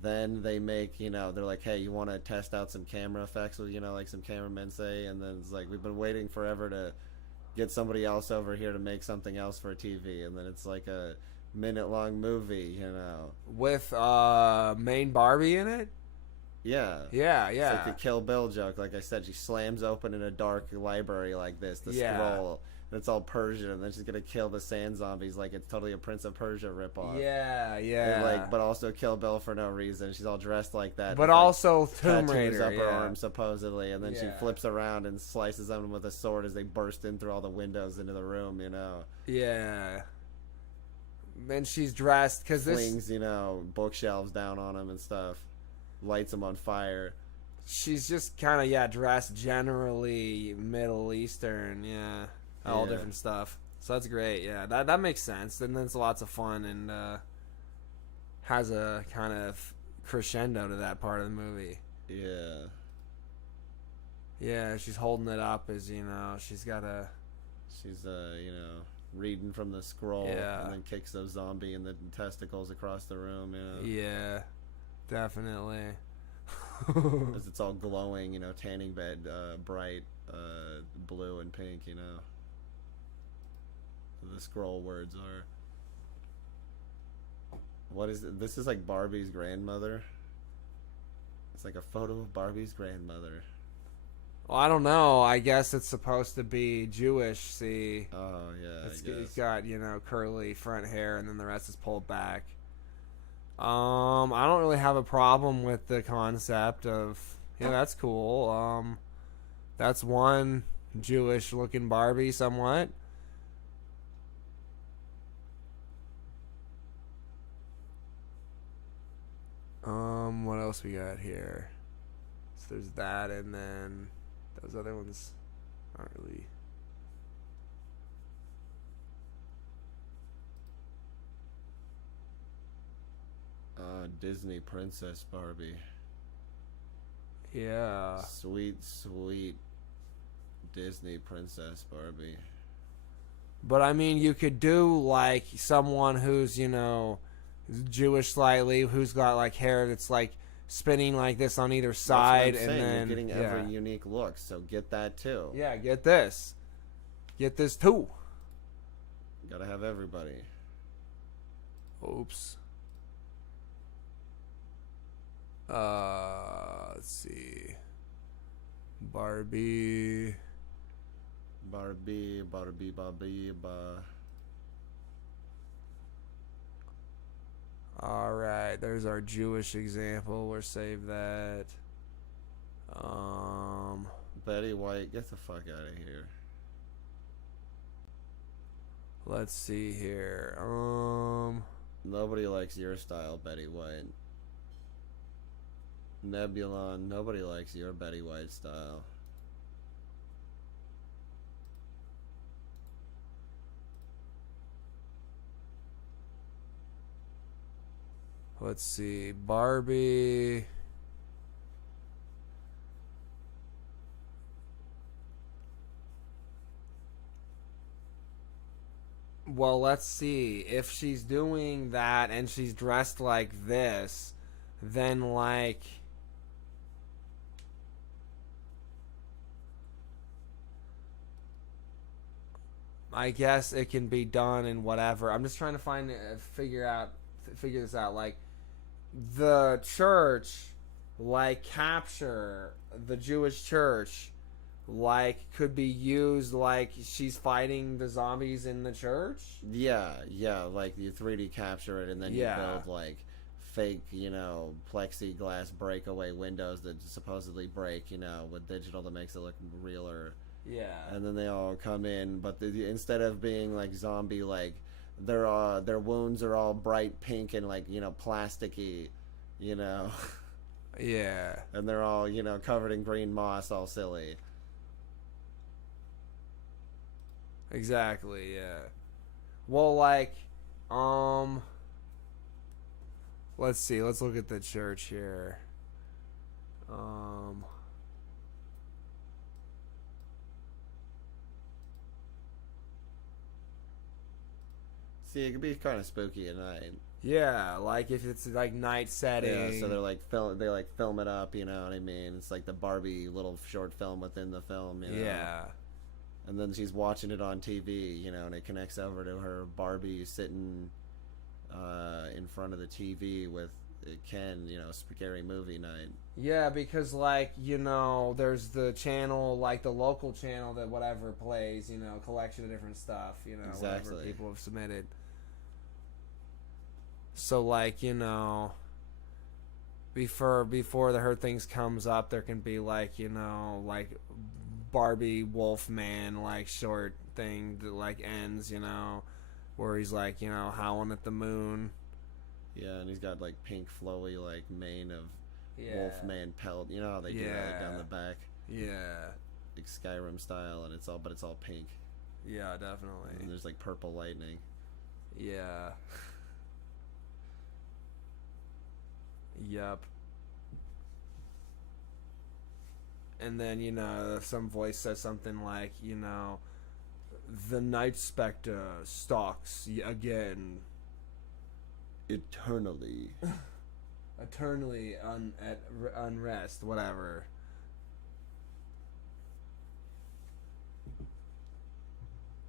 Then they make, they're like, hey, you want to test out some camera effects? With, like some cameramen say, and then it's like, we've been waiting forever to get somebody else over here to make something else for TV, and then it's like a minute-long movie, With main Barbie in it? Yeah. Yeah, It's yeah. like the Kill Bill joke. Like I said, she slams open in a dark library like this, the Yeah. scroll, and it's all Persian, and then she's gonna kill the sand zombies like it's totally a Prince of Persia ripoff. Yeah, yeah. And but also Kill Bill for no reason. She's all dressed like that. But with, also Tomb tattoos Raider. up her Yeah. arm supposedly, and then she Yeah. flips around and slices them with a sword as they burst in through all the windows into the room. Yeah. Then she's dressed because this. Flings bookshelves down on them and stuff, lights them on fire. She's just kind of dressed generally Middle Eastern. Yeah. All Yeah. different stuff. So that's great. Yeah, that makes sense. And then it's lots of fun and has a kind of crescendo to that part of the movie. Yeah. Yeah, she's holding it up as she's got a. She's reading from the scroll, Yeah. and then kicks those zombie in the testicles across the room. Yeah, definitely. As it's all glowing, tanning bed, bright blue and pink. The scroll words are. What is it? This is like Barbie's grandmother. It's like a photo of Barbie's grandmother. Well, I don't know. I guess it's supposed to be Jewish. See, Oh yeah, it's I guess. got curly front hair, and then the rest is pulled back. I don't really have a problem with the concept of that's cool. That's one Jewish-looking Barbie, somewhat. What else we got here? So there's that, and then those other ones aren't really. Disney Princess Barbie. Yeah. Sweet, sweet Disney Princess Barbie. But I mean, you could do like someone who's, Jewish slightly, who's got like hair that's like spinning like this on either side, That's what I'm and saying. then You're getting every unique look, so get that too. Yeah, get this too. Gotta have everybody. Oops. Let's see. Barbie. Barbie, Barbie, Barbie, All right, there's our Jewish example. We'll save that. Betty White, get the fuck out of here. Let's see here. Nobody likes your style, Betty White. Nebulon, nobody likes your Betty White style. Let's see. Barbie. Well, let's see. If she's doing that and she's dressed like this, then like I guess it can be done in whatever. I'm just trying to figure this out. Like the church, like capture the Jewish church, like could be used like she's fighting the zombies in the church. Yeah, like you 3D capture it and then you build like fake, plexiglass breakaway windows that supposedly break, with digital that makes it look realer. Yeah. And then they all come in, but instead of being like zombie, like their wounds are all bright pink and like plasticky, Yeah. And they're all, covered in green moss, all silly. Exactly, yeah. Well, like, let's see. Let's look at the church here. See, it could be kind of spooky at night. Yeah, like if it's like night setting. Yeah, so they're like film it up, you know what I mean? It's like the Barbie little short film within the film, Yeah. And then she's watching it on TV, and it connects over to her Barbie sitting in front of the TV with Ken, scary movie night. Yeah, because there's the channel, like the local channel that whatever plays, collection of different stuff, Exactly. whatever people have submitted. So before the Hurt Things comes up, there can be like Barbie Wolfman short thing that ends, where he's howling at the moon. Yeah, and he's got pink flowy mane of Wolfman pelt. You know how they do that down the back. Yeah. Like Skyrim style, and it's all pink. Yeah, definitely. And there's purple lightning. Yeah. Yep. And then, some voice says something like, the Night Spectre stalks again. Eternally. Eternally at unrest, whatever.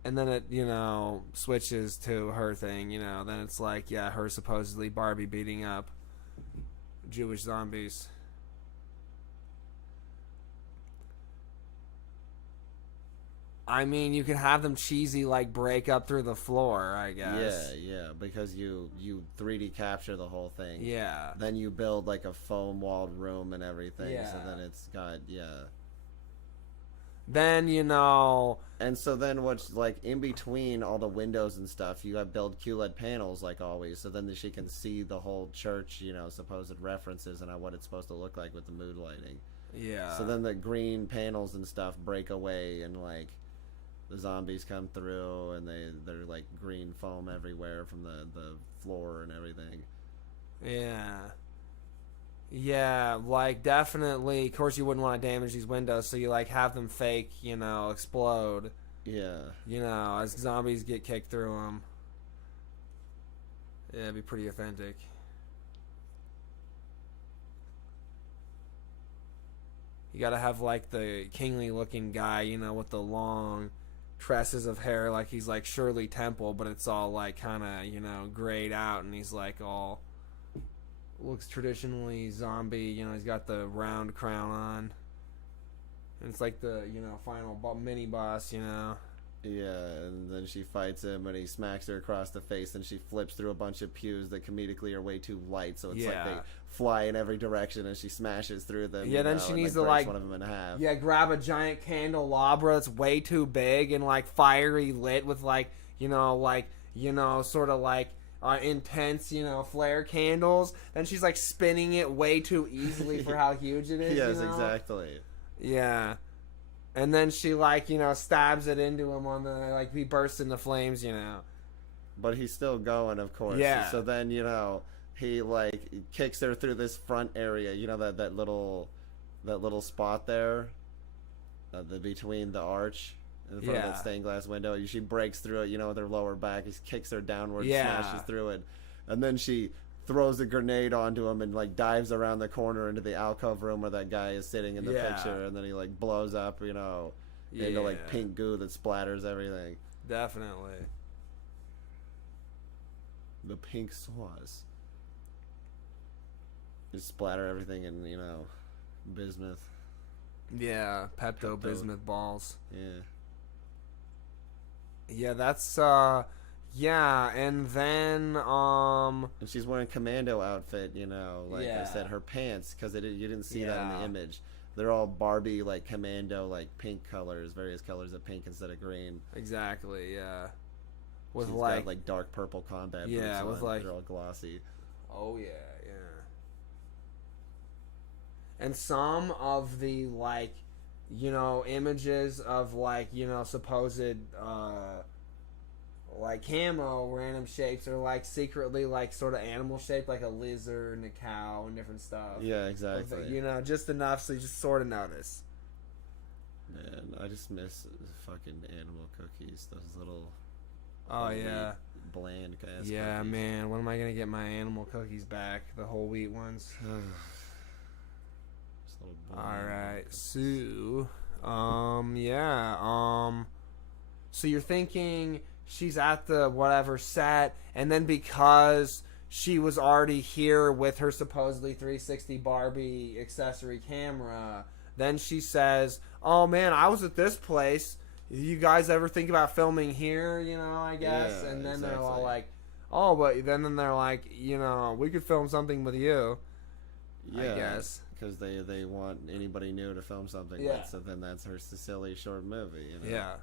And then it, switches to her thing, then it's her supposedly Barbie beating up Jewish zombies. I mean, you could have them cheesy, break up through the floor, I guess. Yeah, because you 3D capture the whole thing. Yeah. Then you build, a foam-walled room and everything, Yeah. so then it's got, Then, And so then what's, in between all the windows and stuff, you have build QLED panels, always, so then she can see the whole church, supposed references and what it's supposed to look like with the mood lighting. Yeah. So then the green panels and stuff break away and, the zombies come through and they're green foam everywhere from the floor and everything. Yeah. Yeah, definitely. Of course, you wouldn't want to damage these windows, so you have them fake, explode. Yeah. As zombies get kicked through them. Yeah, it'd be pretty authentic. You gotta have the kingly looking guy, with the long tresses of hair, he's Shirley Temple, but it's all kind of grayed out, and he's all looks traditionally zombie. He's got the round crown on, and it's the final mini boss. Yeah, and then she fights him, and he smacks her across the face, and she flips through a bunch of pews that comedically are way too light, so it's they fly in every direction, and she smashes through them. Yeah, then she needs to breaks one of them in half. Yeah, grab a giant candelabra that's way too big and fiery lit with sort of intense, flare candles. Then she's spinning it way too easily for how huge it is. Yes, exactly. Yeah. And then she stabs it into him on the he bursts into flames, But he's still going, of course. Yeah. So then he kicks her through this front area. That little spot there, between the arch in front of that stained glass window. She breaks through it. With her lower back. He kicks her downward, smashes through it, and then she throws a grenade onto him and dives around the corner into the alcove room where that guy is sitting in the picture, and then he blows up into pink goo that splatters everything. Definitely. The pink sauce. Just splatter everything in bismuth. Yeah, Pepto Bismuth balls. Yeah. Yeah, that's yeah, and then and she's wearing commando outfit, I said, her pants, because you didn't see that in the image. They're all Barbie commando pink colors, various colors of pink instead of green. Exactly, yeah. With she's got dark purple combat boots with on. They're all glossy. Oh yeah. and some of the like, images of like, supposed like camo random shapes are like secretly like sort of animal shaped, like a lizard and a cow and different stuff. Yeah, exactly. Just enough so you just sort of notice. Man, I just miss fucking animal cookies. Those little. Oh yeah. Bland ass. Yeah, cookies. man. When am I gonna get my animal cookies back? The whole wheat ones. All right, so, so you're thinking she's at the whatever set, and then because she was already here with her supposedly 360 Barbie accessory camera, then she says, "Oh man, I was at this place. You guys ever think about filming here? I guess." Yeah, and then exactly. they're all like, "Oh, but then they're like, we could film something with you." Yeah, I guess. Because they want anybody new to film something with, so then that's her silly short movie. Yeah.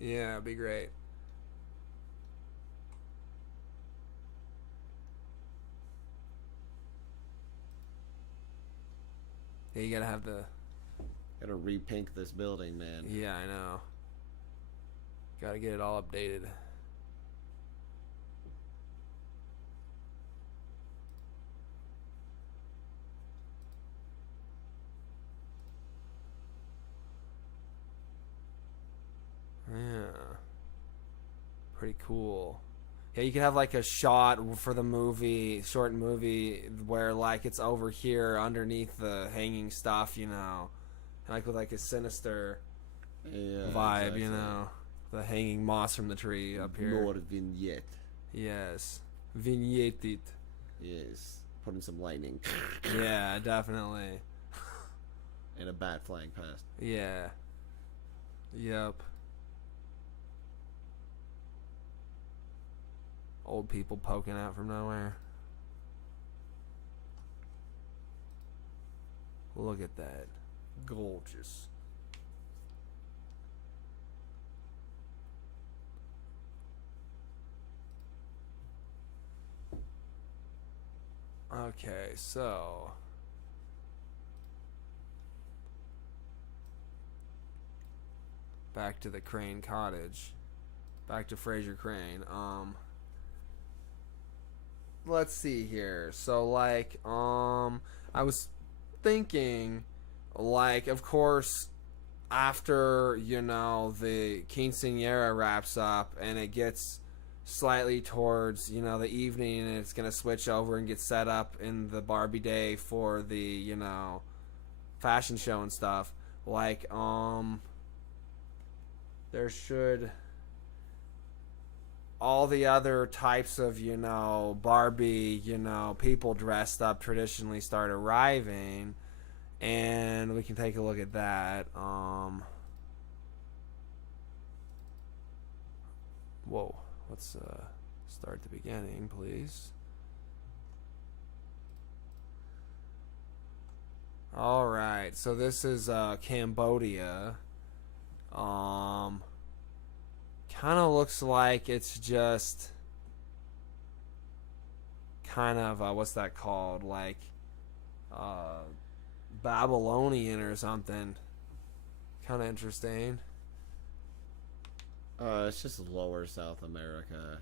Yeah, it'd be great. Yeah, you gotta have the... Gotta repink this building, man. Yeah, I know. Gotta get it all updated. Yeah. Pretty cool. Yeah, you could have like a shot for the movie, short movie, where like it's over here underneath the hanging stuff, like with like a sinister vibe, exactly. the hanging moss from the tree up here. More vignette. Yes, vignetted. Yes, put in some lightning. Yeah, definitely. And a bat flying past. Yeah. Yep. Old people poking out from nowhere. Look at that. Gorgeous. Okay, so... back to the Crane Cottage. Back to Fraser Crane. Let's see here. So like, I was thinking, like, of course, after, the quinceañera wraps up and it gets slightly towards, the evening, and it's going to switch over and get set up in the Barbie day for the, fashion show and stuff. Like, there should... all the other types of, Barbie, people dressed up traditionally start arriving, and we can take a look at that. Whoa, let's start the beginning, please. All right, so this is Cambodia. Kind of looks like it's just kind of what's that called, like Babylonian or something. Kind of interesting. It's just lower South America.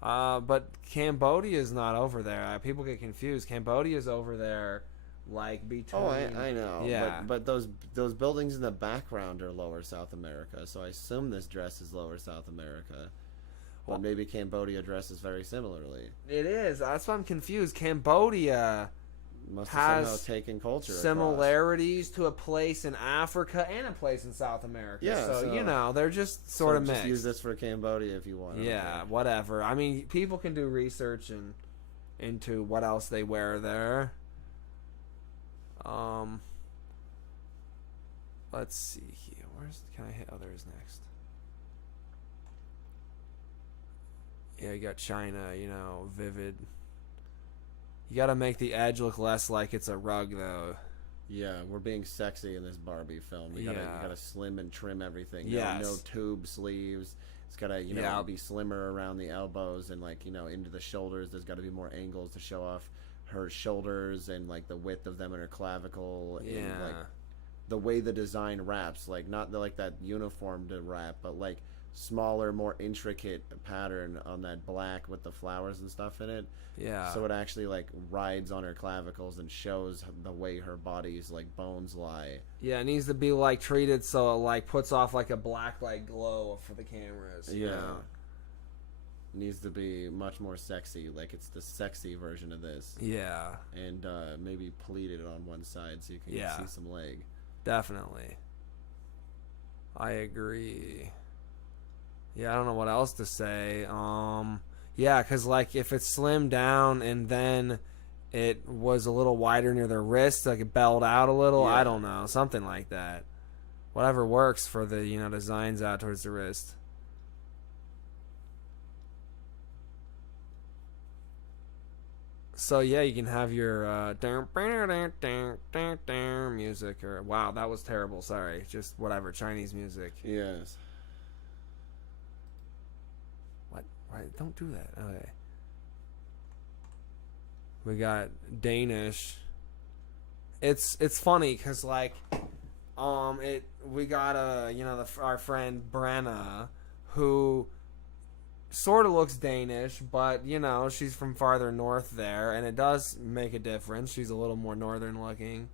But Cambodia's not over there. People get confused. Cambodia's over there, like between. Oh, I know. Yeah. But those buildings in the background are lower South America, so I assume this dress is lower South America. Or maybe Cambodia dresses very similarly. It is. That's why I'm confused. Cambodia Must have has somehow taken culture similarities to a place in Africa and a place in South America. Yeah, so they're just sort of mixed. Just use this for Cambodia if you want. Yeah, whatever. I mean, people can do research into what else they wear there. Let's see here. Can I hit others next? Yeah, you got China, vivid. You gotta make the edge look less like it's a rug, though. Yeah, we're being sexy in this Barbie film. You gotta slim and trim everything. Yes. No tube sleeves. It's gotta, be slimmer around the elbows and into the shoulders. There's gotta be more angles to show off her shoulders and like the width of them and her clavicle Yeah. and like the way the design wraps, like not like that uniformed wrap, but like smaller, more intricate pattern on that black with the flowers and stuff in it. Yeah. So it actually like rides on her clavicles and shows the way her body's like bones lie. Yeah, it needs to be like treated so it like puts off like a black like glow for the cameras. You know? Needs to be much more sexy, like it's the sexy version of this. Yeah. And maybe pleated on one side so you can see some leg. Definitely. I agree. Yeah, I don't know what else to say. Yeah, because like if it's slimmed down and then it was a little wider near the wrist, like it belled out a little, I don't know, something like that. Whatever works for the designs out towards the wrist. So yeah, you can have your music or wow, that was terrible. Sorry, just whatever Chinese music. Yes. What? Right? Don't do that. Okay. We got Danish. It's funny because like, we got our friend Brenna who sort of looks Danish, but she's from farther north there, and it does make a difference. She's a little more northern looking.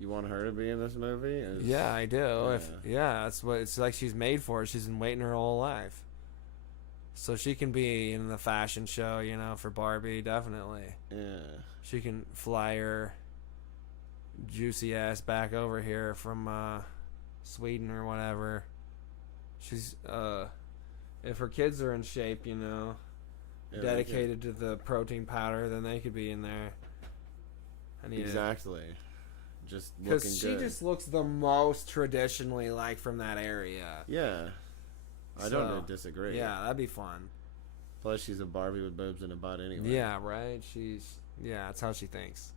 You want her to be in this movie? Yeah, I do. That's what it's like. She's made for it. She's been waiting her whole life, so she can be in the fashion show. For Barbie, definitely. Yeah. She can fly her juicy ass back over here from Sweden or whatever. She's if her kids are in shape, dedicated to the protein powder, then they could be in there. Exactly. Just looking good. Because she just looks the most traditionally like from that area. Yeah. I don't disagree. Yeah, that'd be fun. Plus, she's a Barbie with boobs and a butt anyway. Yeah, right? That's how she thinks.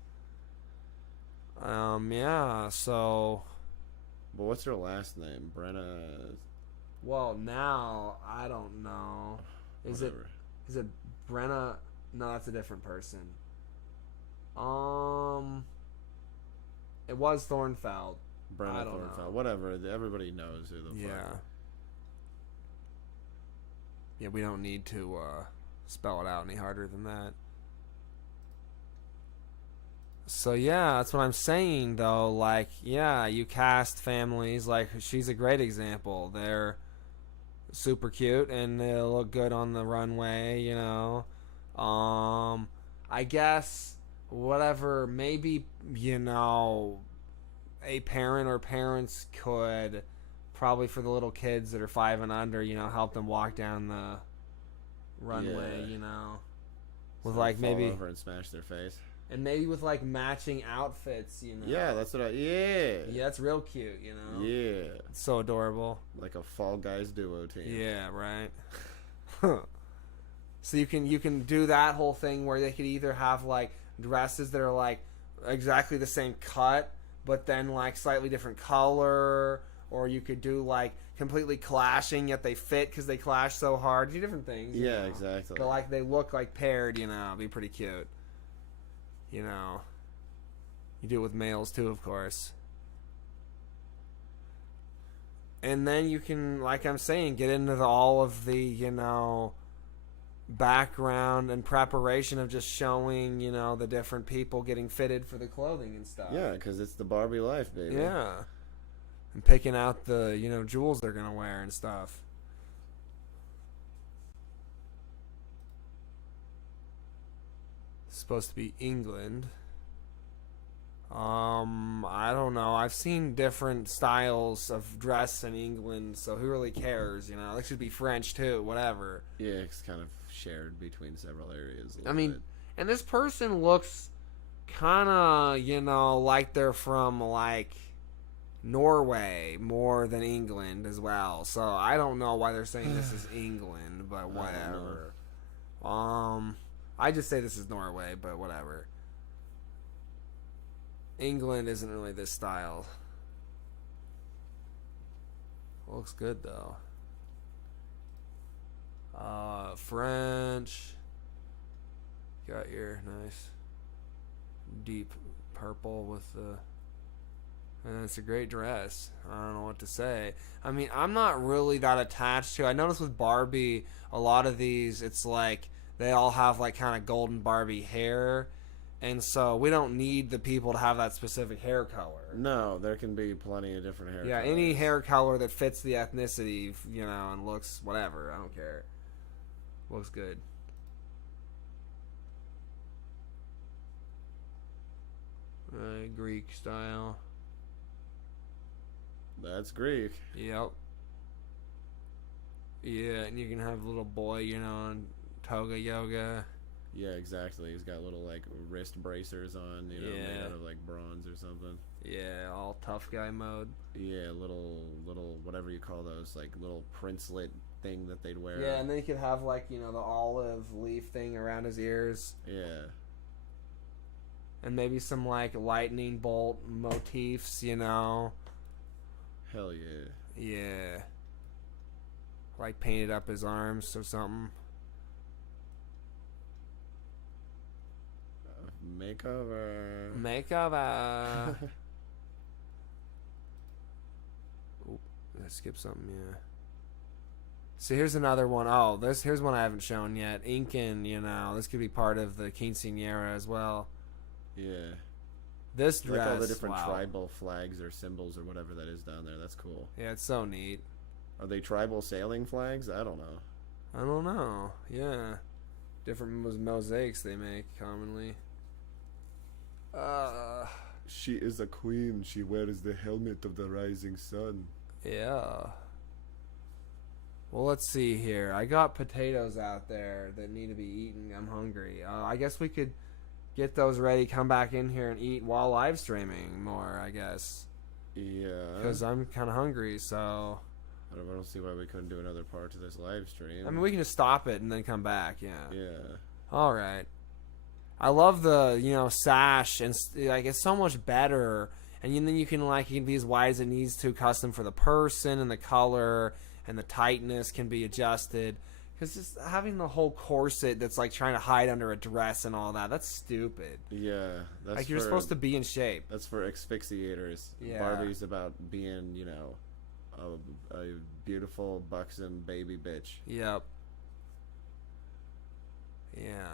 Yeah, so... But what's her last name? Brenna... Well, now, I don't know. Is it Brenna? No, that's a different person. It was Thornfeld. Brenna Thornfeld. Whatever. Everybody knows who the fuck. Yeah, we don't need to spell it out any harder than that. So yeah, that's what I'm saying though. Like, yeah, you cast families. Like, she's a great example. They're super cute and they'll look good on the runway. I guess whatever. Maybe a parent or parents could. Probably for the little kids that are 5 and under, help them walk down the runway, with so like fall maybe over and smash their face, and maybe with like matching outfits, Yeah, that's what yeah, it's real cute, Yeah, it's so adorable, like a Fall Guys duo team. Yeah, right. So you can do that whole thing where they could either have like dresses that are like exactly the same cut, but then like slightly different color. Or you could do like completely clashing, yet they fit because they clash so hard. Do different things. Yeah, exactly. But like they look like paired, it'd be pretty cute. You do it with males too, of course. And then you can, like I'm saying, get into all of the, background and preparation of just showing, the different people getting fitted for the clothing and stuff. Yeah, because it's the Barbie life, baby. Yeah. And picking out the, jewels they're going to wear and stuff. It's supposed to be England. I don't know. I've seen different styles of dress in England, so who really cares, It should be French too, whatever. Yeah, it's kind of shared between several areas. Bit. And this person looks kind of, like they're from, like... Norway more than England as well, so I don't know why they're saying this is England, but whatever. I just say this is Norway, but whatever. England isn't really this style. Looks good though. French. Got your nice deep purple with the... And it's a great dress. I don't know what to say. I mean, I'm not really that attached to... I noticed with Barbie, a lot of these, it's like they all have like kind of golden Barbie hair. And so we don't need the people to have that specific hair color. No, there can be plenty of different hair colors. Any hair color that fits the ethnicity, and looks whatever. I don't care. Looks good. Greek style. That's Greek. Yep. Yeah, and you can have a little boy, in toga yoga. Yeah, exactly. He's got little like wrist bracers on, made out of like bronze or something. Yeah, all tough guy mode. Yeah, little whatever you call those, like little princelet thing that they'd wear. Yeah, and then you could have like, the olive leaf thing around his ears. Yeah. And maybe some like lightning bolt motifs, Hell yeah. Yeah. Like painted up his arms or something. Makeover. Oop, I skipped something, yeah. So here's another one. Oh, here's one I haven't shown yet. Incan, this could be part of the quinceañera as well. Yeah. This dress, like all the different tribal flags or symbols or whatever that is down there. That's cool. Yeah, it's so neat. Are they tribal sailing flags? I don't know. Yeah. Different mosaics they make commonly. She is a queen. She wears the helmet of the rising sun. Yeah. Well, let's see here. I got potatoes out there that need to be eaten. I'm hungry. I guess we could get those ready, come back in here and eat while live streaming more, I guess. Yeah. Because I'm kind of hungry, so... I don't see why we couldn't do another part to this live stream. I mean, we can just stop it and then come back, yeah. Yeah. Alright. I love the, sash, and it's so much better. And then you can it can be as wide as it needs to, custom for the person, and the color, and the tightness can be adjusted. Because just having the whole corset that's trying to hide under a dress and all that's stupid. Yeah. That's you're supposed to be in shape. That's for asphyxiators. Yeah. Barbie's about being, a beautiful, buxom baby bitch. Yep. Yeah.